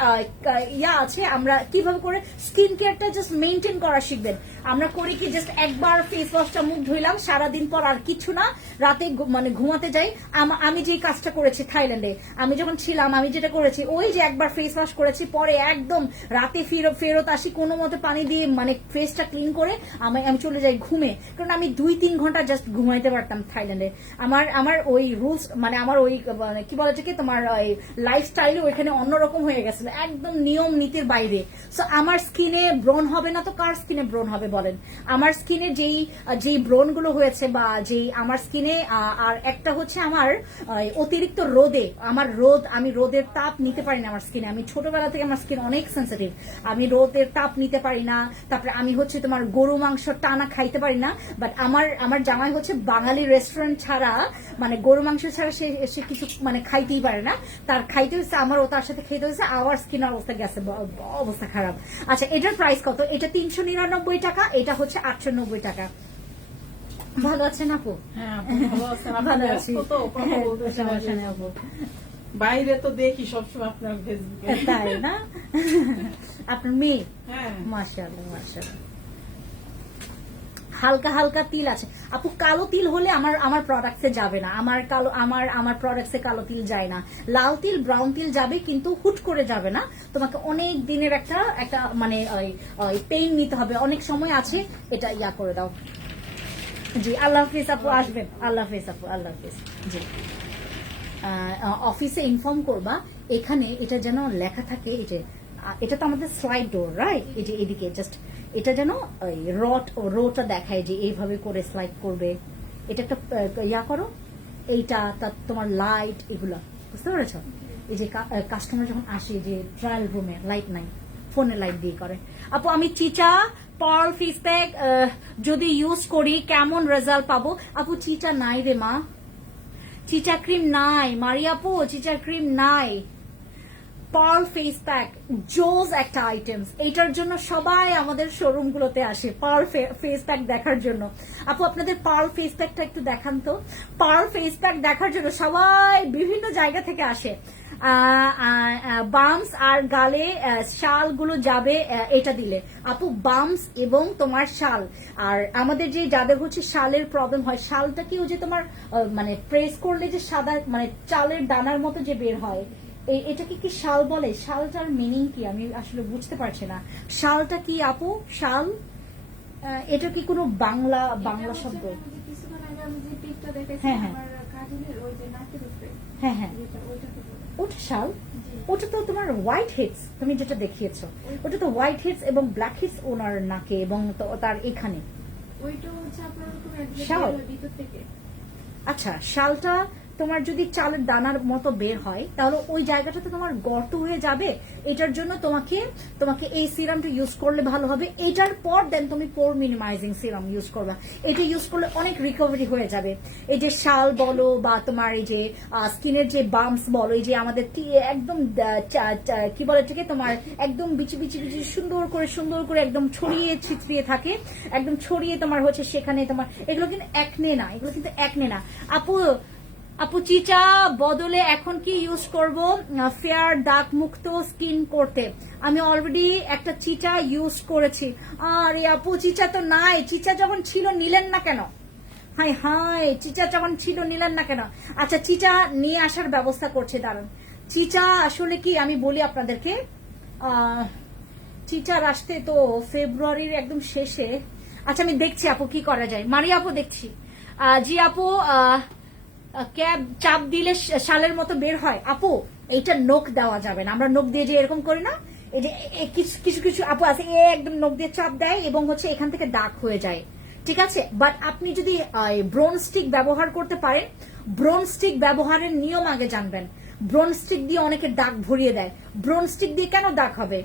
ইয়া আছে আমরা কিভাবে করে স্কিন কেয়ারটা জাস্ট মেনটেন করা শিখবেন। আমরা করি কি জাস্ট একবার ফেস ওয়াশটা মুখ ধুইলাম, সারাদিন পর আর কিছু না, রাতে মানে ঘুমাতে যাই। আমি যে কাজটা করেছি থাইল্যান্ডে, আমি যখন ছিলাম আমি যেটা করেছি ওই যে একবার ফেস ওয়াশ করেছি, পরে একদম রাতে ফেরত আসি কোনো মতে পানি দিয়ে মানে ফেসটা ক্লিন করে আমি চলে যাই ঘুমে, কারণ আমি 2-3 ঘন্টা জাস্ট ঘুমাইতে পারতাম থাইল্যান্ডে। আমার ওই রুলস মানে আমার ওই মানে কি বলে কি তোমার লাইফস্টাইল ওইখানে অন্যরকম হয়ে গেছিল, একদম নিয়ম নীতির বাইরে। সো আমার স্কিনে ব্রণ হবে না তো কার স্কিনে ব্রণ হবে বলেন? আমার স্কিনে যেই ব্রণ গুলো হয়েছে বা যেই আমার স্কিনে আর একটা হচ্ছে আমার অতিরিক্ত রোদে আমি রোদের তাপ নিতে পারি না আমার স্কিনে। আমি ছোটবেলা থেকে আমার স্কিন অনেক সেন্সিটিভ, আমি রোদের তাপ নিতে পারি না। তারপরে আমি হচ্ছে তোমার গরু মাংস টানা খাইতে পারি না। বাট আমার জামাই হচ্ছে বাঙালি রেস্টুরেন্ট ছাড়া মানে গরু মাংস ছাড়া সে কিছু মানে খাইতেই পারে না, তার খাইতে হচ্ছে আমারও তার সাথে খেতে হচ্ছে, আমার স্কিন অবস্থা গেছে অবস্থা খারাপ। আচ্ছা এটার প্রাইস কত? এটা 399 টাকা, এটা হচ্ছে 890 টাকা। ভালো আছেন আপু? হ্যাঁ ভালো আছেন? ভালো আছি। তো কথা বলতে সমস্যা নেই আপু। বাইরে তো দেখি সবসময় আপনার ফেসবুকে। তাই না? আপনার মেয়ে? হ্যাঁ মাশাআল্লাহ মাশাআল্লাহ। হালকা হালকা তিল আছে আপু, কালো তিল হলে আমার প্রোডাক্টসে যাবে না, আমার প্রোডাক্টসে কালো তিল যায় না। লাল তিল ব্রাউন তিল যাবে কিন্তু হুট করে যাবে না, তোমাকে অনেক দিনের একটা মানে পেইন নিতে হবে, অনেক সময় আছে, এটা ইয়া করে দাও। জি আল্লাহ হাফিজ আপু, আসবেন। আল্লাহ হাফিজ আপু, আল্লাহ হাফিজ। জি অফিসে ইনফর্ম করবা, এখানে এটা যেন লেখা থাকে, এই যে এটা তো আমাদের স্লাইড ডোর রাইট, এই যে এদিকে জাস্ট এটা যেন রোটা দেখায় যে এইভাবে করে স্লাইড করবে। এটা একটা ইয়া করো, এইটা তার তোমার লাইট এগুলো বুঝতে পেরেছ? এই যে কাস্টমার যখন আসে যে ট্রায়াল রুমে লাইট নাই, ফোনে লাইট দিয়ে করে। আপু আমি চিচা পার্ল ফেস প্যাক যদি ইউজ করি কেমন রেজাল্ট পাবো? আপু চিচা নাই রে মা, চিচা ক্রিম নাই মারিয়া আপু, চিচা ক্রিম নাই। পার্ল ফেস প্যাক জোজ একটা আইটেমস, এইটার জন্য সবাই আমাদের শোরুম গুলোতে আসে পার্ল ফেস প্যাক দেখার জন্য। আপু আপনাদের পার্ল ফেস প্যাকটা একটু দেখান তো। পার্ল ফেস প্যাক দেখার জন্য সবাই বিভিন্ন জায়গা থেকে আসে। বামস আর গালে শাল গুলো যাবে এটা দিলে আপু, বামস এবং তোমার শাল। আর আমাদের যে যাদের হচ্ছে শালের প্রবলেম হয়, শালটা কি ওই যে তোমার মানে প্রেস করলে যে সাদা মানে চালের দানার মতো যে বের হয়, এটাকে কি শাল বলে? শালটার মিনিং কি আমি আসলে বুঝতে পারছি না। শালটা কি আপু? শাল এটা কি কোনো বাংলা শব্দ? হ্যাঁ হ্যাঁ হ্যাঁ হ্যাঁ ওটা শাল, ওটা তো তোমার হোয়াইট হেডস, তুমি যেটা দেখিয়েছো ওটা তো হোয়াইট হেডস এবং ব্ল্যাক হেডস ওনার নাকে এবং তার এখানে শাল। আচ্ছা শালটা তোমার যদি চালের দানার মতো বের হয় তাহলে ওই জায়গাটাতে তোমার গর্ত হয়ে যাবে। এটার জন্য তোমাকে এই সিরামটা ইউজ করলে ভালো হবে। এটার পর দেন তুমি পোর মিনিমাইজিং সিরাম ইউজ করবা, এটা ইউজ করলে অনেক রিকভারি হয়ে যাবে। এই যে শাল বলো বা তোমার এই যে স্কিনের যে বাম্পস বলো, এই যে আমাদের একদম কি বলে এটাকে তোমার একদম বিচি সুন্দর করে একদম ছড়িয়ে ছিটরিয়ে থাকে, একদম ছড়িয়ে তোমার হচ্ছে সেখানে তোমার এগুলো কিন্তু একনে না, এগুলো কিন্তু একনে না। আপু চিচা বদলে এখন কি ইউজ করব ফেয়ার দাগ মুক্ত স্কিন করতে? আমি অলরেডি একটা চিচা ইউজ করেছি। আরে আপু চিচা তো নাই, চিচা যখন ছিল নিলেন না কেন? হাই চিচা যখন ছিল নিলেন না কেন? আচ্ছা চিচা নিয়ে আসার ব্যবস্থা করছে, দাঁড়ান। চিচা আসলে কি আমি বলি আপনাদেরকে, চিচার আসতে তো ফেব্রুয়ারির একদম শেষে। আচ্ছা আমি দেখছি আপু কি করা যায়। মারিয়া আপু দেখছি। জি আপু ক্যাব চাপ দিলে শালের মতো বের হয় আপু, এইটা নখ দেওয়া যাবে না। আমরা নখ দিয়ে যে এরকম করি না, এই যে কিছু আপু আছে একদম নখ দিয়ে চাপ দেয় এবং হচ্ছে এখান থেকে দাগ হয়ে যায়, ঠিক আছে? বাট আপনি যদি ব্রোন স্টিক ব্যবহার করতে পারেন, ব্রোন স্টিক ব্যবহারের নিয়ম আগে জানবেন। ব্রোন স্টিক দিয়ে অনেকে দাগ ভরিয়ে দেয়, ব্রোন স্টিক দিয়ে কেন দাগ হবে?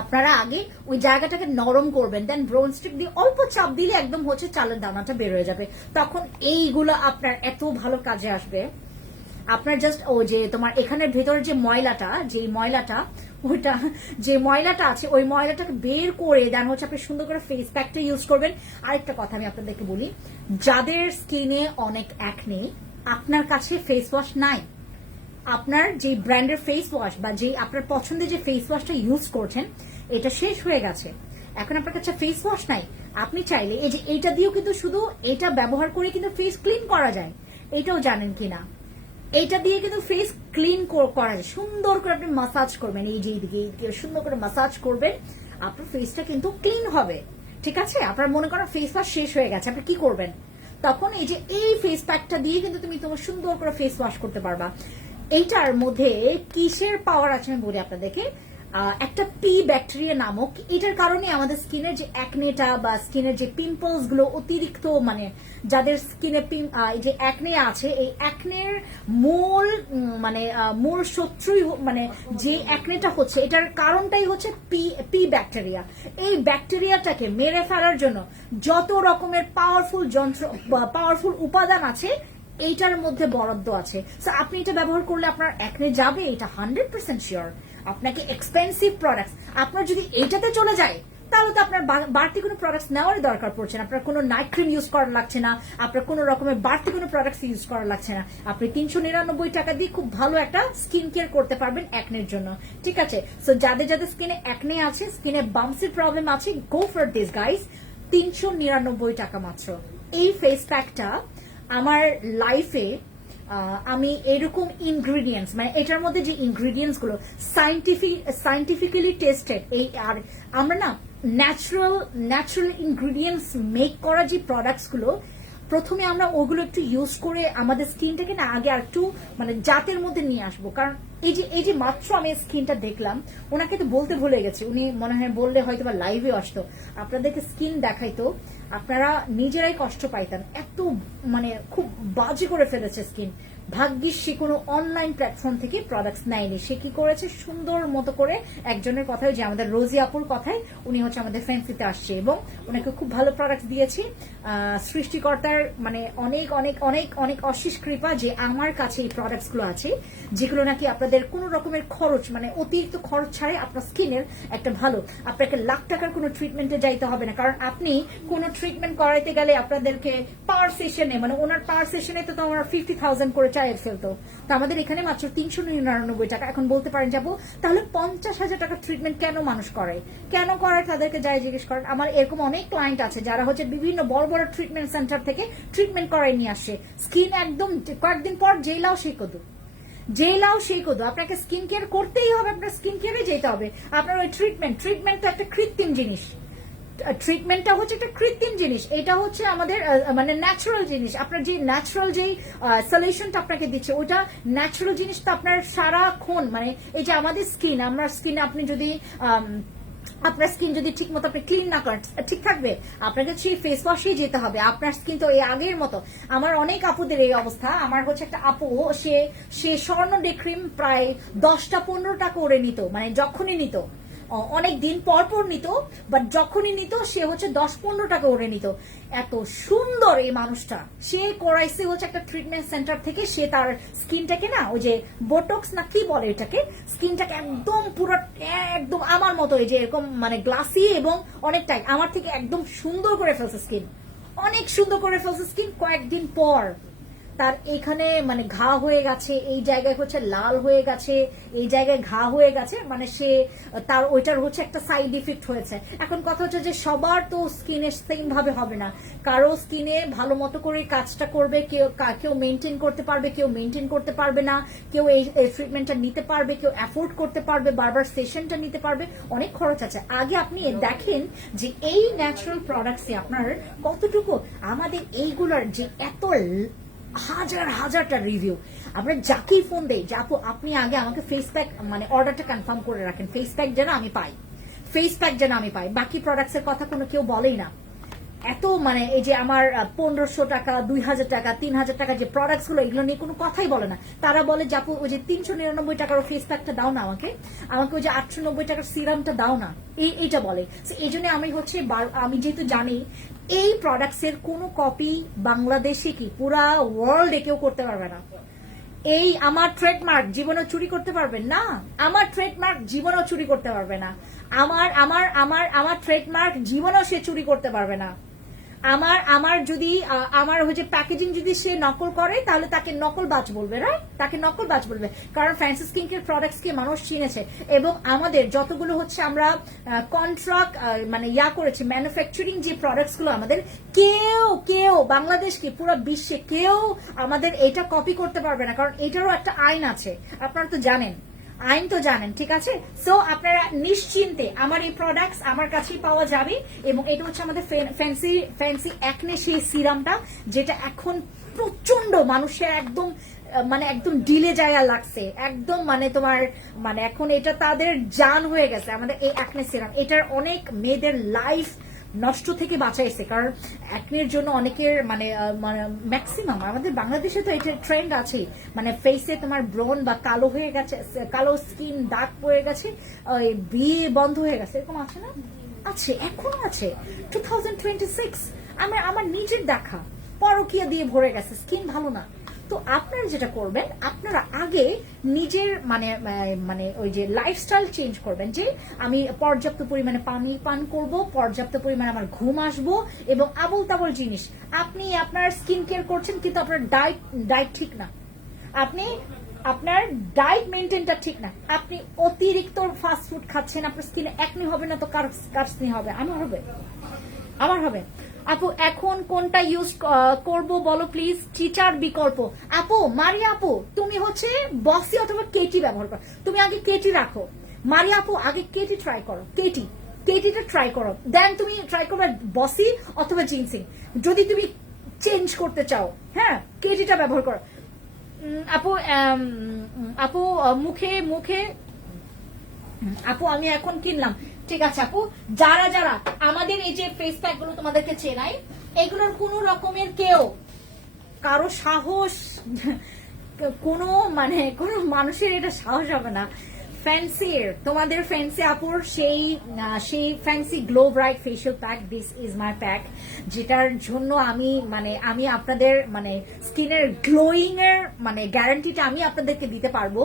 আপনারা আগে ওই জায়গাটাকে নরম করবেন, দেন ব্রোন স্টিক দিয়ে অল্প চাপ দিলে একদম হচ্ছে চালের দানাটা বের হয়ে যাবে, তখন এইগুলো আপনার এত ভালো কাজে আসবে। আপনার জাস্ট ও যে তোমার এখানের ভেতরে যে ময়লাটা ওইটা যে ময়লাটা আছে ওই ময়লাটাকে বের করে দেন হচ্ছে আপনি সুন্দর করে ফেস প্যাকটা ইউজ করবেন। আরেকটা কথা আমি আপনাদেরকে বলি, যাদের স্কিনে অনেক অ্যাকনে, আপনার কাছে ফেস ওয়াশ নাই, আপনার যে ব্র্যান্ডের ফেস ওয়াশ বা যে আপনার পছন্দের যে ফেস ওয়াশটা ইউজ করছেন এটা শেষ হয়ে গেছে, এখন আপনার কাছে ফেস ওয়াশ নাই, আপনি চাইলে এই যে এইটা দিয়েও কিন্তু শুধু এটা ব্যবহার করে কিন্তু ফেস ক্লিন করা যায়, এটাও জানেন কিনা? এইটা দিয়ে কিন্তু ফেস ক্লিন করা যায়, সুন্দর করে আপনি মাসাজ করবেন, এই যে এইদিকে সুন্দর করে মাসাজ করবেন, আপনার ফেসটা কিন্তু ক্লিন হবে। ঠিক আছে, আপনার মনে করেন ফেস ওয়াশ শেষ হয়ে গেছে, আপনি কি করবেন? তখন এই যে এই ফেস প্যাকটা দিয়ে কিন্তু তুমি তোমার সুন্দর করে ফেস ওয়াশ করতে পারবা। এইটার মধ্যে কিসের পাওয়ার আছে আমি বলি আপনাদেরকে, একটা পি ব্যাকটেরিয়া নামক, এটার কারণে আমাদের স্কিনের যে অ্যাকনেটা বা স্কিনের যে পিম্পলস গুলো অতিরিক্ত, মানে যাদের স্কিনে যে অ্যাকনে আছে, এই অ্যাকনের মূল শত্রুই মানে যে অ্যাকনেটা হচ্ছে এটার কারণটাই হচ্ছে পি ব্যাকটেরিয়া। এই ব্যাকটেরিয়াটাকে মেরে ফেলার জন্য যত রকমের পাওয়ারফুল উপাদান আছে এইটার মধ্যে বরাদ্দ আছে। সো আপনি এটা ব্যবহার করলে আপনার অ্যাকনে যাবে, এটা 100% শিওর। আপনাকে এক্সপেন্সিভ প্রোডাক্টস আপনার যদি এইটাতে চলে যায় তাহলে তো আপনার বাড়তি কোনো প্রোডাক্টস নেওয়ার দরকার পড়ছে না, আপনার কোনো নাইট ক্রিম ইউজ করা লাগছে না, আপনার কোনো রকমের বাড়তি কোনো প্রোডাক্টস ইউজ করা লাগছে না, আপনি 399 টাকা দিয়ে খুব ভালো একটা স্কিন কেয়ার করতে পারবেন অ্যাকনের জন্য। ঠিক আছে, সো যাদের যাদের স্কিনে অ্যাকনে আছে, স্কিনে বাম্পসের প্রবলেম আছে, গো ফর দিস গাইস। 399 টাকা মাত্র এই ফেস প্যাকটা। আমার লাইফে আমি এরকম ইনগ্রিডিয়েন্টস, মানে এটার মধ্যে যে ইনগ্রিডিয়েন্টস গুলো সাইন্টিফিক্যালি টেস্টেড, এই আর আমরা না ন্যাচারাল ইনগ্রিডিয়েন্টস মেক করা যে প্রোডাক্টস গুলো, প্রথমে আমরা ওগুলো একটু ইউজ করে আমাদের স্কিনটাকে না আগে আর একটু মানে জাতের মধ্যে নিয়ে আসবো। কারণ এই যে মাত্র আমি স্কিনটা দেখলাম, ওনাকে তো বলতে ভুলে গেছি, উনি মনে হয় বললে হয়তো বা লাইভে আসতো, আপনাদেরকে স্কিন দেখাইতো, আপনারা নিজেরাই কষ্ট পাইতেন, এত মানে খুব বাজে করে ফেলেছে স্কিন। ভাগ্যিস সে কোনো অনলাইন প্ল্যাটফর্ম থেকে প্রোডাক্টস নেয়নি, সে কি করেছে সুন্দর মতো করে একজনের কথায়, যে আমাদের রোজি আপুর কথায়, উনি হচ্ছে আমাদের ফ্যান্সিতে আসছে এবং ওনাকে খুব ভালো প্রোডাক্টস দিয়েছি। সৃষ্টিকর্তার মানে অনেক অনেক অনেক অনেক অশেষ কৃপা যে আমার কাছে এই প্রোডাক্টস গুলো আছে, যেগুলো নাকি আপনাদের কোনো রকমের খরচ মানে অতিরিক্ত খরচ ছাড়াই আপনার স্কিনের একটা ভালো, আপনাকে লাখ টাকার কোনো ট্রিটমেন্টে যাইতে হবে না। কারণ আপনি কোনো ট্রিটমেন্ট করাইতে গেলে আপনাদেরকে পার সেশনে, মানে ওনার পার সেশনে তো আমরা 50,000 করে চাইয়ে ফেলতো, তো আমাদের এখানে মাত্র 399 টাকা। এখন বলতে পারেন যাবো তাহলে 50,000 টাকার ট্রিটমেন্ট কেন মানুষ করায়, কেন করায়, তাদেরকে যাই জিজ্ঞেস করেন। আমার এরকম অনেক ক্লায়েন্ট আছে যারা হচ্ছে বিভিন্ন বড় বড় ট্রিটমেন্ট সেন্টার থেকে ট্রিটমেন্ট করাই নিয়ে আসে, স্কিন একদম কয়েকদিন পর জেলাও সেই কদু। আপনাকে স্কিন কেয়ার করতেই হবে, আপনার স্কিন কেয়ারে যেতে হবে। আপনার ওই ট্রিটমেন্ট তো একটা কৃত্রিম জিনিস, ট্রিটমেন্টটা হচ্ছে একটা কৃত্রিম জিনিস, এটা হচ্ছে আমাদের মানে ন্যাচারাল জিনিস। আপনার যে ন্যাচারাল যেই সলিউশনটা আপনাকে দিচ্ছে ওটা ন্যাচারাল জিনিসটা আপনার সারাক্ষণ, মানে এই যে আমাদের স্কিন, আমার স্কিনে আপনি যদি আপনার স্কিন যদি ঠিক মতো আপনি ক্লিন না করেন ঠিক থাকবে, আপনাকে সেই ফেস ওয়াশে যেতে হবে। আপনার স্কিন তো এই আগের মতো, আমার অনেক আপুদের এই অবস্থা। আমার হচ্ছে একটা আপু, সে স্বর্ণ ডে ক্রিম প্রায় 10টা-15টা করে নিত, মানে যখনই নিত, অনেক দিন পর নিত, বাট যখনই নিত সে হচ্ছে 10-15 টাকা করে নিত। এত সুন্দর এই মানুষটা, সে করাইছে হচ্ছে একটা ট্রিটমেন্ট সেন্টার থেকে, সে তার স্কিনটাকে না ওই যে বোটক্স না কি বলে এটাকে, স্কিনটাকে একদম পুরো একদম আমার মতো এই যে এরকম মানে গ্লাসি এবং অনেকটাই আমার থেকে একদম সুন্দর করে ফেলছে স্কিন, অনেক সুন্দর করে ফেলছে স্কিন। কয়েকদিন পর তার এখানে মানে ঘা হয়ে গেছে, এই জায়গায় হচ্ছে লাল হয়ে গেছে, এই জায়গায় ঘা হয়ে গেছে, মানে সে তার ওইটার হচ্ছে একটা সাইড ইফেক্ট হয়েছে। এখন কথা হচ্ছে যে সবার তো স্কিনে সেম ভাবে হবে না, কারো স্কিনে ভালো মতো করে কাজটা করবে, কেউ মেনটেন করতে পারবে, কেউ মেনটেন করতে পারবে না, কেউ এই ট্রিটমেন্টটা নিতে পারবে, কেউ অ্যাফোর্ড করতে পারবে, বারবার সেশনটা নিতে পারবে, অনেক খরচ আছে। আগে আপনি দেখেন যে এই ন্যাচারাল প্রোডাক্টসে আপনার কতটুকু, আমাদের এইগুলোর যে এত হাজারটা রিভিউ, আমরা যাকেই ফোন দেই যে আপু আপনি আগে আমাকে ফেস প্যাক মানে অর্ডারটা কনফার্ম করে রাখেন, ফেস প্যাক যেন আমি পাই, বাকি প্রোডাক্টস এর কথা কোনো কেউ বলেই না। এত মানে এই যে আমার 1500 টাকা, 2000 টাকা, 3000 টাকা যে প্রোডাক্টস গুলো, এগুলো নিয়ে কোনো কথাই বলে না। তারা বলে যে আপু ওই যে 399 টাকার ফেস প্যাকটা দাও না আমাকে ওই যে 890 টাকার সিরামটা দাও না, এইটা বলে। এই জন্য আমি যেহেতু জানি এই প্রোডাক্টস এর কোনো কপি বাংলাদেশে কি পুরা ওয়ার্ল্ডে কেউ করতে পারবে না, এই আমার ট্রেডমার্ক জীবনও চুরি করতে পারবেন না, আমার ট্রেডমার্ক জীবনও চুরি করতে পারবে না, আমার আমার আমার আমার ট্রেডমার্ক জীবনও সে চুরি করতে পারবে না। আমার যদি আমার হচ্ছে প্যাকেজিং যদি সে নকল করে তাহলে তাকে নকলবাজ বলবে, রাইট? তাকে নকলবাজ বলবে, কারণ ফ্যান্সি স্কিন কেয়ার প্রোডাক্টস কে মানুষ চিনেছে। এবং আমাদের যতগুলো হচ্ছে আমরা কন্ট্রাক্ট মানে করেছি ম্যানুফ্যাকচারিং যে প্রোডাক্টস গুলো আমাদের, কেউ বাংলাদেশ কি পুরো বিশ্বে কেউ আমাদের এটা কপি করতে পারবে না, কারণ এটারও একটা আইন আছে, আপনারা তো জানেন, আইন তো জানেন, ঠিক আছে? সো আপনারা নিশ্চিন্তে আমার এই প্রোডাক্টস আমার কাছেই পাওয়া যাবে। এবং এটা হচ্ছে আমাদের ফ্যান্সি অ্যাকনে সেই সিরামটা, যেটা এখন প্রচন্ড মানুষের একদম মানে একদম ডিলে জায়গা লাগছে, একদম মানে তোমার মানে এখন এটা তাদের জান হয়ে গেছে আমাদের এই অ্যাকনে সিরাম। এটার অনেক মেয়েদের লাইফ নষ্ট থেকে বাঁচাইছে, কারণ অ্যাকনের জন্য অনেকের মানে ম্যাক্সিমাম আমাদের বাংলাদেশে তো এটা ট্রেন্ড আছে, মানে ফেসে তোমার ব্রন বা কালো হয়ে গেছে, কালো স্কিন দাগ পড়ে গেছে, বিয়ে বন্ধ হয়ে গেছে, এরকম আছে না? আছে, এখনো আছে। 2026 আমার নিজের দেখা পরকিয়া দিয়ে ভরে গেছে, স্কিন ভালো না। তো আপনারা যেটা করবেন, আপনারা আগে নিজের মানে মানে ওই যে লাইফস্টাইল চেঞ্জ করবেন, যে আমি পর্যাপ্ত পরিমাণে পানি পান করব, পর্যাপ্ত পরিমাণে আমার ঘুম আসবো, এবং আবল তাবল জিনিস। আপনি আপনার স্কিন কেয়ার করছেন কিন্তু আপনার ডায়েট ঠিক না, আপনি আপনার ডায়েট মেনটেনটা ঠিক না, আপনি অতিরিক্ত ফাস্ট ফুড খাচ্ছেন, আপনার স্কিনে একনি হবে না তো কার স্কিন হবে? আমার হবে। আপু এখন কোনটা ইউজ করব বলো প্লিজ, টিচার বিকল্প? আপু মারিয়া আপু, তুমি হচ্ছে বসি অথবা কেটি ব্যবহার করো, তুমি আগে কেটি রাখো। মারিয়া আপু আগে কেটি ট্রাই করো, কেটিটা ট্রাই করো, দেন তুমি ট্রাই করবে বসি অথবা জিনসিং। যদি তুমি চেঞ্জ করতে চাও, হ্যাঁ, কেটিটা ব্যবহার করো। আপু মুখে আপু আমি এখন কিনলাম, ঠিক আছে আপু। যারা আমাদের এই যে ফেস প্যাক গুলো তোমাদেরকে চেনাই, এগুলোর কোন রকমের কারো সাহস, কোন মানুষের এটা সাহস হবে না। তোমাদের ফ্যান্সি আপুর সেই fancy glow bright facial pack, this is my pack, যেটার জন্য আমি আপনাদের মানে স্কিনের গ্লোয়িং এর মানে গ্যারান্টিটা আমি আপনাদেরকে দিতে পারবো।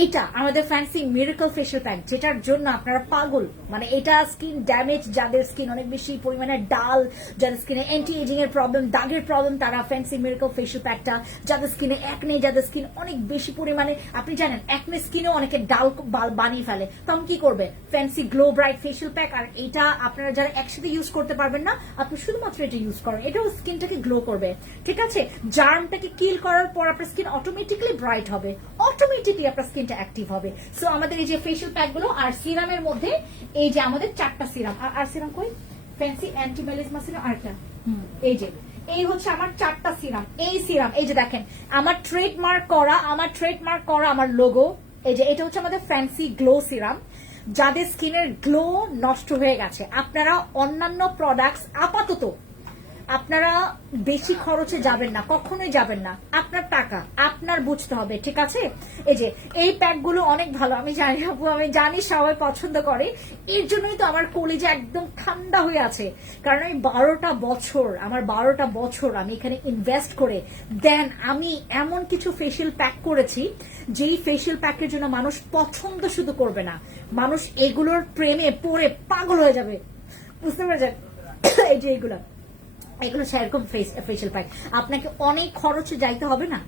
এইটা আমাদের ফ্যান্সি মিরাকল ফেশিয়াল প্যাক, যেটার জন্য আপনারা পাগল। মানে এটা স্কিন ড্যামেজ, যাদের স্কিন অনেক বেশি পরিমাণে ডাল, যাদের স্কিনে অ্যান্টি এজিং এর প্রবলেম, দাগের প্রবলেম, তারা ফ্যান্সি মিরাকল ফেশিয়াল প্যাকটা, যাদের স্কিনে একনে, যাদের স্কিন অনেক বেশি পরিমাণে, আপনি জানেন একনে স্কিনেও অনেকে ডাল বানিয়ে ফেলে, তখন কি করবে? Fancy glow bright facial pack. আর এটা আপনারা যারা একসাথে ইউজ করতে পারবেন না, আপনি শুধুমাত্র এটা ইউজ করেন, এটাও স্কিনটাকে গ্লো করবে, ঠিক আছে? জার্মটাকে কিল করার পর আপনার স্কিন অটোমেটিকলি ব্রাইট হবে, অটোমেটিকলি আপনার স্কিনটা অ্যাক্টিভ হবে। সো আমাদের এই যে ফেশিয়াল প্যাক গুলো, আর সিরামের মধ্যে এই যে আমাদের 4টা সিরাম, আর সিরাম কই? ফ্যান্সি অ্যান্টি মেলিসমা সিরাম আরটা, এই হচ্ছে আমার 4টা সিরাম। এই যে দেখেন আমার ট্রেডমার্ক করা আমার লোগো, এই যে এটা হচ্ছে আমাদের ফ্যান্সি গ্লো সিরাম। যাদের স্কিনের গ্লো নষ্ট হয়ে গেছে, আপনারা অন্যান্য প্রোডাক্টস আপাতত আপনারা বেশি খরচে যাবেন না, কখনোই যাবেন না। আপনার টাকা আপনার বুঝতে হবে, ঠিক আছে? এই যে এই প্যাকগুলো অনেক ভালো, আমি জানি আপু, আমি জানি সবাই পছন্দ করে, এর জন্যই তো আমার কলিজা একদম ঠান্ডা হয়ে আছে, কারণ এই 12টা বছর আমি এখানে ইনভেস্ট করে দেন আমি এমন কিছু ফেশিয়াল প্যাক করেছি, যেই ফেশিয়াল প্যাকের জন্য মানুষ পছন্দ শুধু করবে না, মানুষ এগুলোর প্রেমে পড়ে পাগল হয়ে যাবে, বুঝতে পেরেছেন? এই যে এগুলো সেরকম ফেশিয়াল প্যাক, আপনাকে অনেক খরচে যাইতে হবে না।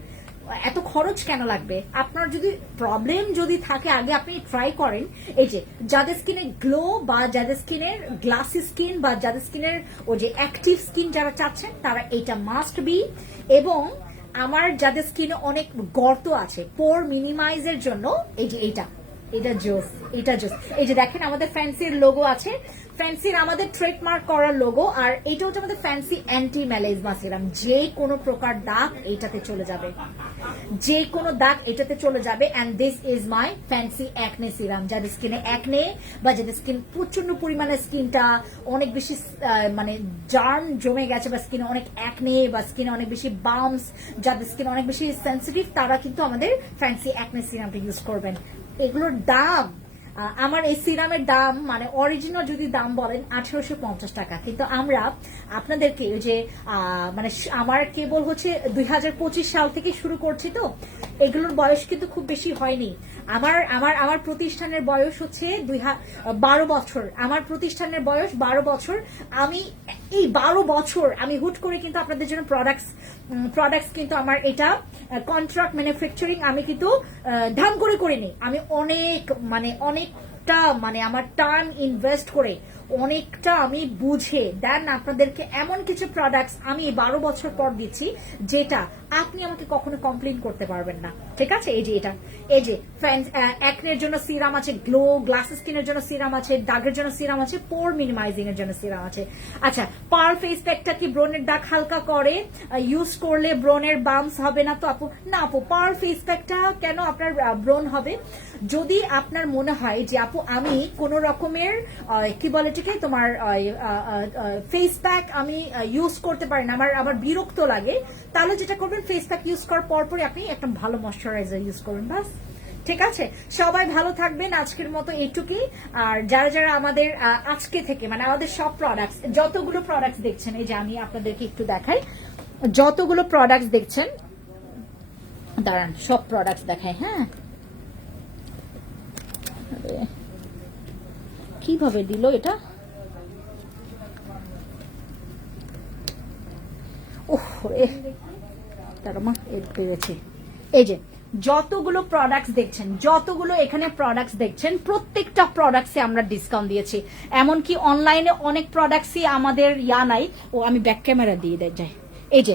এত খরচ কেন লাগবে? আপনার যদি প্রবলেম থাকে আগে আপনি ট্রাই করেন। এই যে যাদের স্কিনে গ্লো বা যাদের স্কিনের গ্লাসি স্কিন বা যাদের স্কিনের ওই যে অ্যাক্টিভ স্কিন যারা চাচ্ছেন, তারা এটা মাস্ট বি। এবং আমার যাদের স্কিনে অনেক গর্ত আছে, পোর মিনিমাইজের জন্য এই যে এটা জোস। এই যে দেখেন আমাদের ফ্যান্সির লোগো আছে, ফ্যান্সির আমাদের ট্রেডমার্ক করার লোগো, আর এটা হচ্ছে আমাদের ফ্যান্সি অ্যান্টি মেলাইজমা সিরাম। যে কোনো প্রকার দাগ এটাতে চলে যাবে, and this is my fancy acne serum. যাদের স্কিনে অ্যাকনে বা যাদের স্কিন প্রচন্ড পরিমাণে স্কিনটা অনেক বেশি মানে জার্ম জমে গেছে, বা স্কিনে অনেক অ্যাকনে বা স্কিনে অনেক বেশি বাম্পস, যাদের স্কিন অনেক বেশি সেন্সিটিভ, তারা কিন্তু আমাদের ফ্যান্সি অ্যাকনে সিরামটা ইউজ করবেন। এগুলোর দাম আমার এই সিরামের দাম মানে অরিজিনাল যদি দাম বলেন 1850 টাকা, কিন্তু আমরা আপনাদেরকে ওই যে মানে আমার কেবল হচ্ছে 2025 সাল থেকে শুরু করছি, তো এগুলোর বয়স কিন্তু খুব বেশি হয়নি। আমার আমার আমার প্রতিষ্ঠানের বয়স হচ্ছে 12 বছর। আমার প্রতিষ্ঠানের বয়স 12 বছর। আমি এই 12 বছর আমি হুট করে কিন্তু আপনাদের জন্য প্রোডাক্টস কিন্তু আমার এটা কন্ট্রাক্ট ম্যানুফ্যাকচারিং আমি কিন্তু ধাম করে করিনি। আমি অনেকটা মানে আমার টাইম ইনভেস্ট করে অনেকটা আমি বুঝে দেন আপনাদেরকে এমন কিছু প্রোডাক্টস আমি 12 বছর পর দিচ্ছি যেটা আপনি আমাকে কখনো কমপ্লেন করতে পারবেন না। ঠিক আছে, এই যে এটা, এই যে অ্যাকনের জন্য সিরাম আছে, গ্লো গ্লাস স্কিনের জন্য সিরাম আছে, দাগের জন্য সিরাম আছে, পোর মিনিমাইজিং এর জন্য সিরাম আছে। আচ্ছা, পার ফেস প্যাকটা কি ব্রনের দাগ হালকা করে, ইউজ করলে ব্রনের বাম্পস হবে না? তো আপু না আপু, পার ফেস প্যাকটা কেন আপনার ব্রন হবে? যদি আপনার মনে হয় যে আপু আমি কোন রকমের কি বলে ঠিক তোমার ফেস প্যাক আমি ইউজ করতে পারি না, আমার বিরক্ত লাগে, তাহলে যেটা করবেন ফেস প্যাক ইউজ করার পরপরই আপনি একটা ভালো ময়শ্চারাইজার ইউজ করবেন, বাস। ঠিক আছে, সবাই ভালো থাকবেন। আজকের মতো এইটুকুই। আর যারা যারা আমাদের আজকে থেকে মানে আমাদের সব প্রোডাক্টস, যতগুলো প্রোডাক্টস দেখছেন, এই যে আমি আপনাদেরকে একটু দেখাই, যতগুলো প্রোডাক্টস দেখছেন, দাঁড়ান সব প্রোডাক্টস দেখাই। হ্যাঁ, কিভাবে দিল এটা? পেরেছি। এই যে যতগুলো প্রোডাক্টস দেখছেন, যতগুলো এখানে প্রোডাক্টস দেখছেন, প্রত্যেকটা প্রোডাক্টসে আমরা ডিসকাউন্ট দিয়েছি। এমনকি অনলাইনে অনেক প্রোডাক্টসই আমাদের নাই। ও আমি ব্যাক ক্যামেরা দিয়ে যাই। এই যে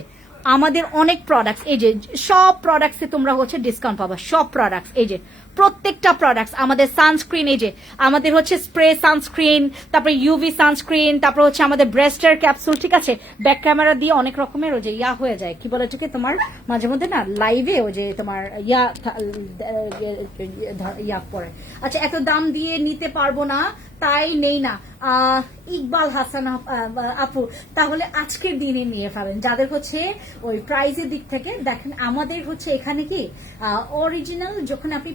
আমাদের অনেক প্রোডাক্টস, এই যে সব প্রোডাক্টসে তোমরা হচ্ছে ডিসকাউন্ট পাবা, সব প্রোডাক্টস। এই যে প্রত্যেকটা প্রোডাক্টস, আমাদের সানস্ক্রিন, এই যে আমাদের হচ্ছে স্প্রে সানস্ক্রিন, তারপরে ইউভি সানস্ক্রিন, তারপর হচ্ছে আমাদের ব্রেস্টের ক্যাপসুল। ঠিক আছে, ব্যাক ক্যামেরা দিয়ে অনেক রকমের ওই যে হয়ে যায়, কি বলে এটাকে তোমার মাঝে মধ্যে না লাইভে ওই যে তোমার পড়ে। আচ্ছা, এত দাম দিয়ে নিতে পারবো না তাই নেই না। ইকবাল হাসান আপু, তাহলে আজকের দিনে নিয়ে ফেলেন যাদের হচ্ছে ওই প্রাইজের দিক থেকে। দেখেন আমাদের হচ্ছে এখানে কি অরিজিনাল, যখন আপনি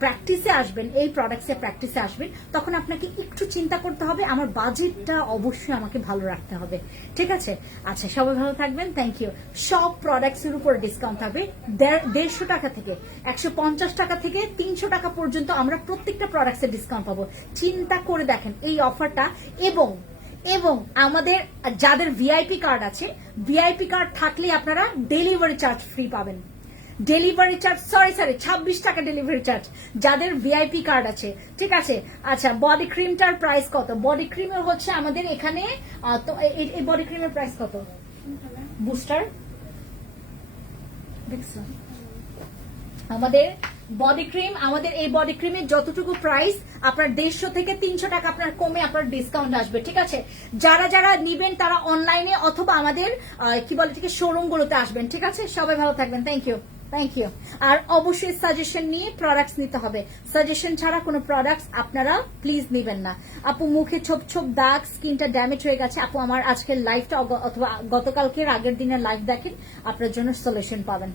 প্র্যাকটিসে আসবেন, এই প্রোডাক্টসে প্র্যাকটিসে আসবেন, তখন আপনাকে একটু চিন্তা করতে হবে, আমার বাজেটটা অবশ্যই আমাকে ভালো রাখতে হবে। ঠিক আছে, আচ্ছা সবাই ভালো থাকবেন, থ্যাংক ইউ। সব প্রোডাক্টসের উপর ডিসকাউন্ট হবে 150 টাকা থেকে 150 টাকা থেকে 300 টাকা পর্যন্ত আমরা প্রত্যেকটা প্রোডাক্টসে ডিসকাউন্ট পাবো। চিন্তা করে দেখেন এই অফারটা। এবং আমাদের যাদের ভিআইপি কার্ড আছে, ভিআইপি কার্ড থাকলে আপনারা ডেলিভারি চার্জ ফ্রি পাবেন। ডেলিভারি চার্জ 26 টাকা ডেলিভারি চার্জ যাদের ভিআইপি কার্ড আছে। ঠিক আছে, আচ্ছা বডি ক্রিমটার প্রাইস কত? বডি ক্রিমের হচ্ছে আমাদের এখানে তো এই বডি ক্রিমের প্রাইস কত? বুস্টার দেখছো আমাদের বডি ক্রিম, আমাদের এই বডি ক্রিমের যতটুকু প্রাইস আপনার 150 থেকে 300 টাকা আপনার কমে আপনার ডিসকাউন্ট আসবে। ঠিক আছে, যারা যারা নিবেন তারা অনলাইনে অথবা আমাদের কি বলে ঠিক শোরুম গুলোতে আসবেন। ঠিক আছে, সবাই ভালো থাকবেন, থ্যাংক ইউ। আর অবশ্যই সাজেশন নিয়ে প্রোডাক্টস নিতে হবে, সাজেশন ছাড়া কোনো প্রোডাক্টস আপনারা প্লিজ নেবেন না। আপু মুখে ছোপ ছোপ দাগ, স্কিনটা ড্যামেজ হয়ে গেছে, আপু আমার আজকের লাইভটা অথবা গতকালকের আগের দিনের লাইভ দেখেন, আপনার জন্য সলিউশন পাবেন।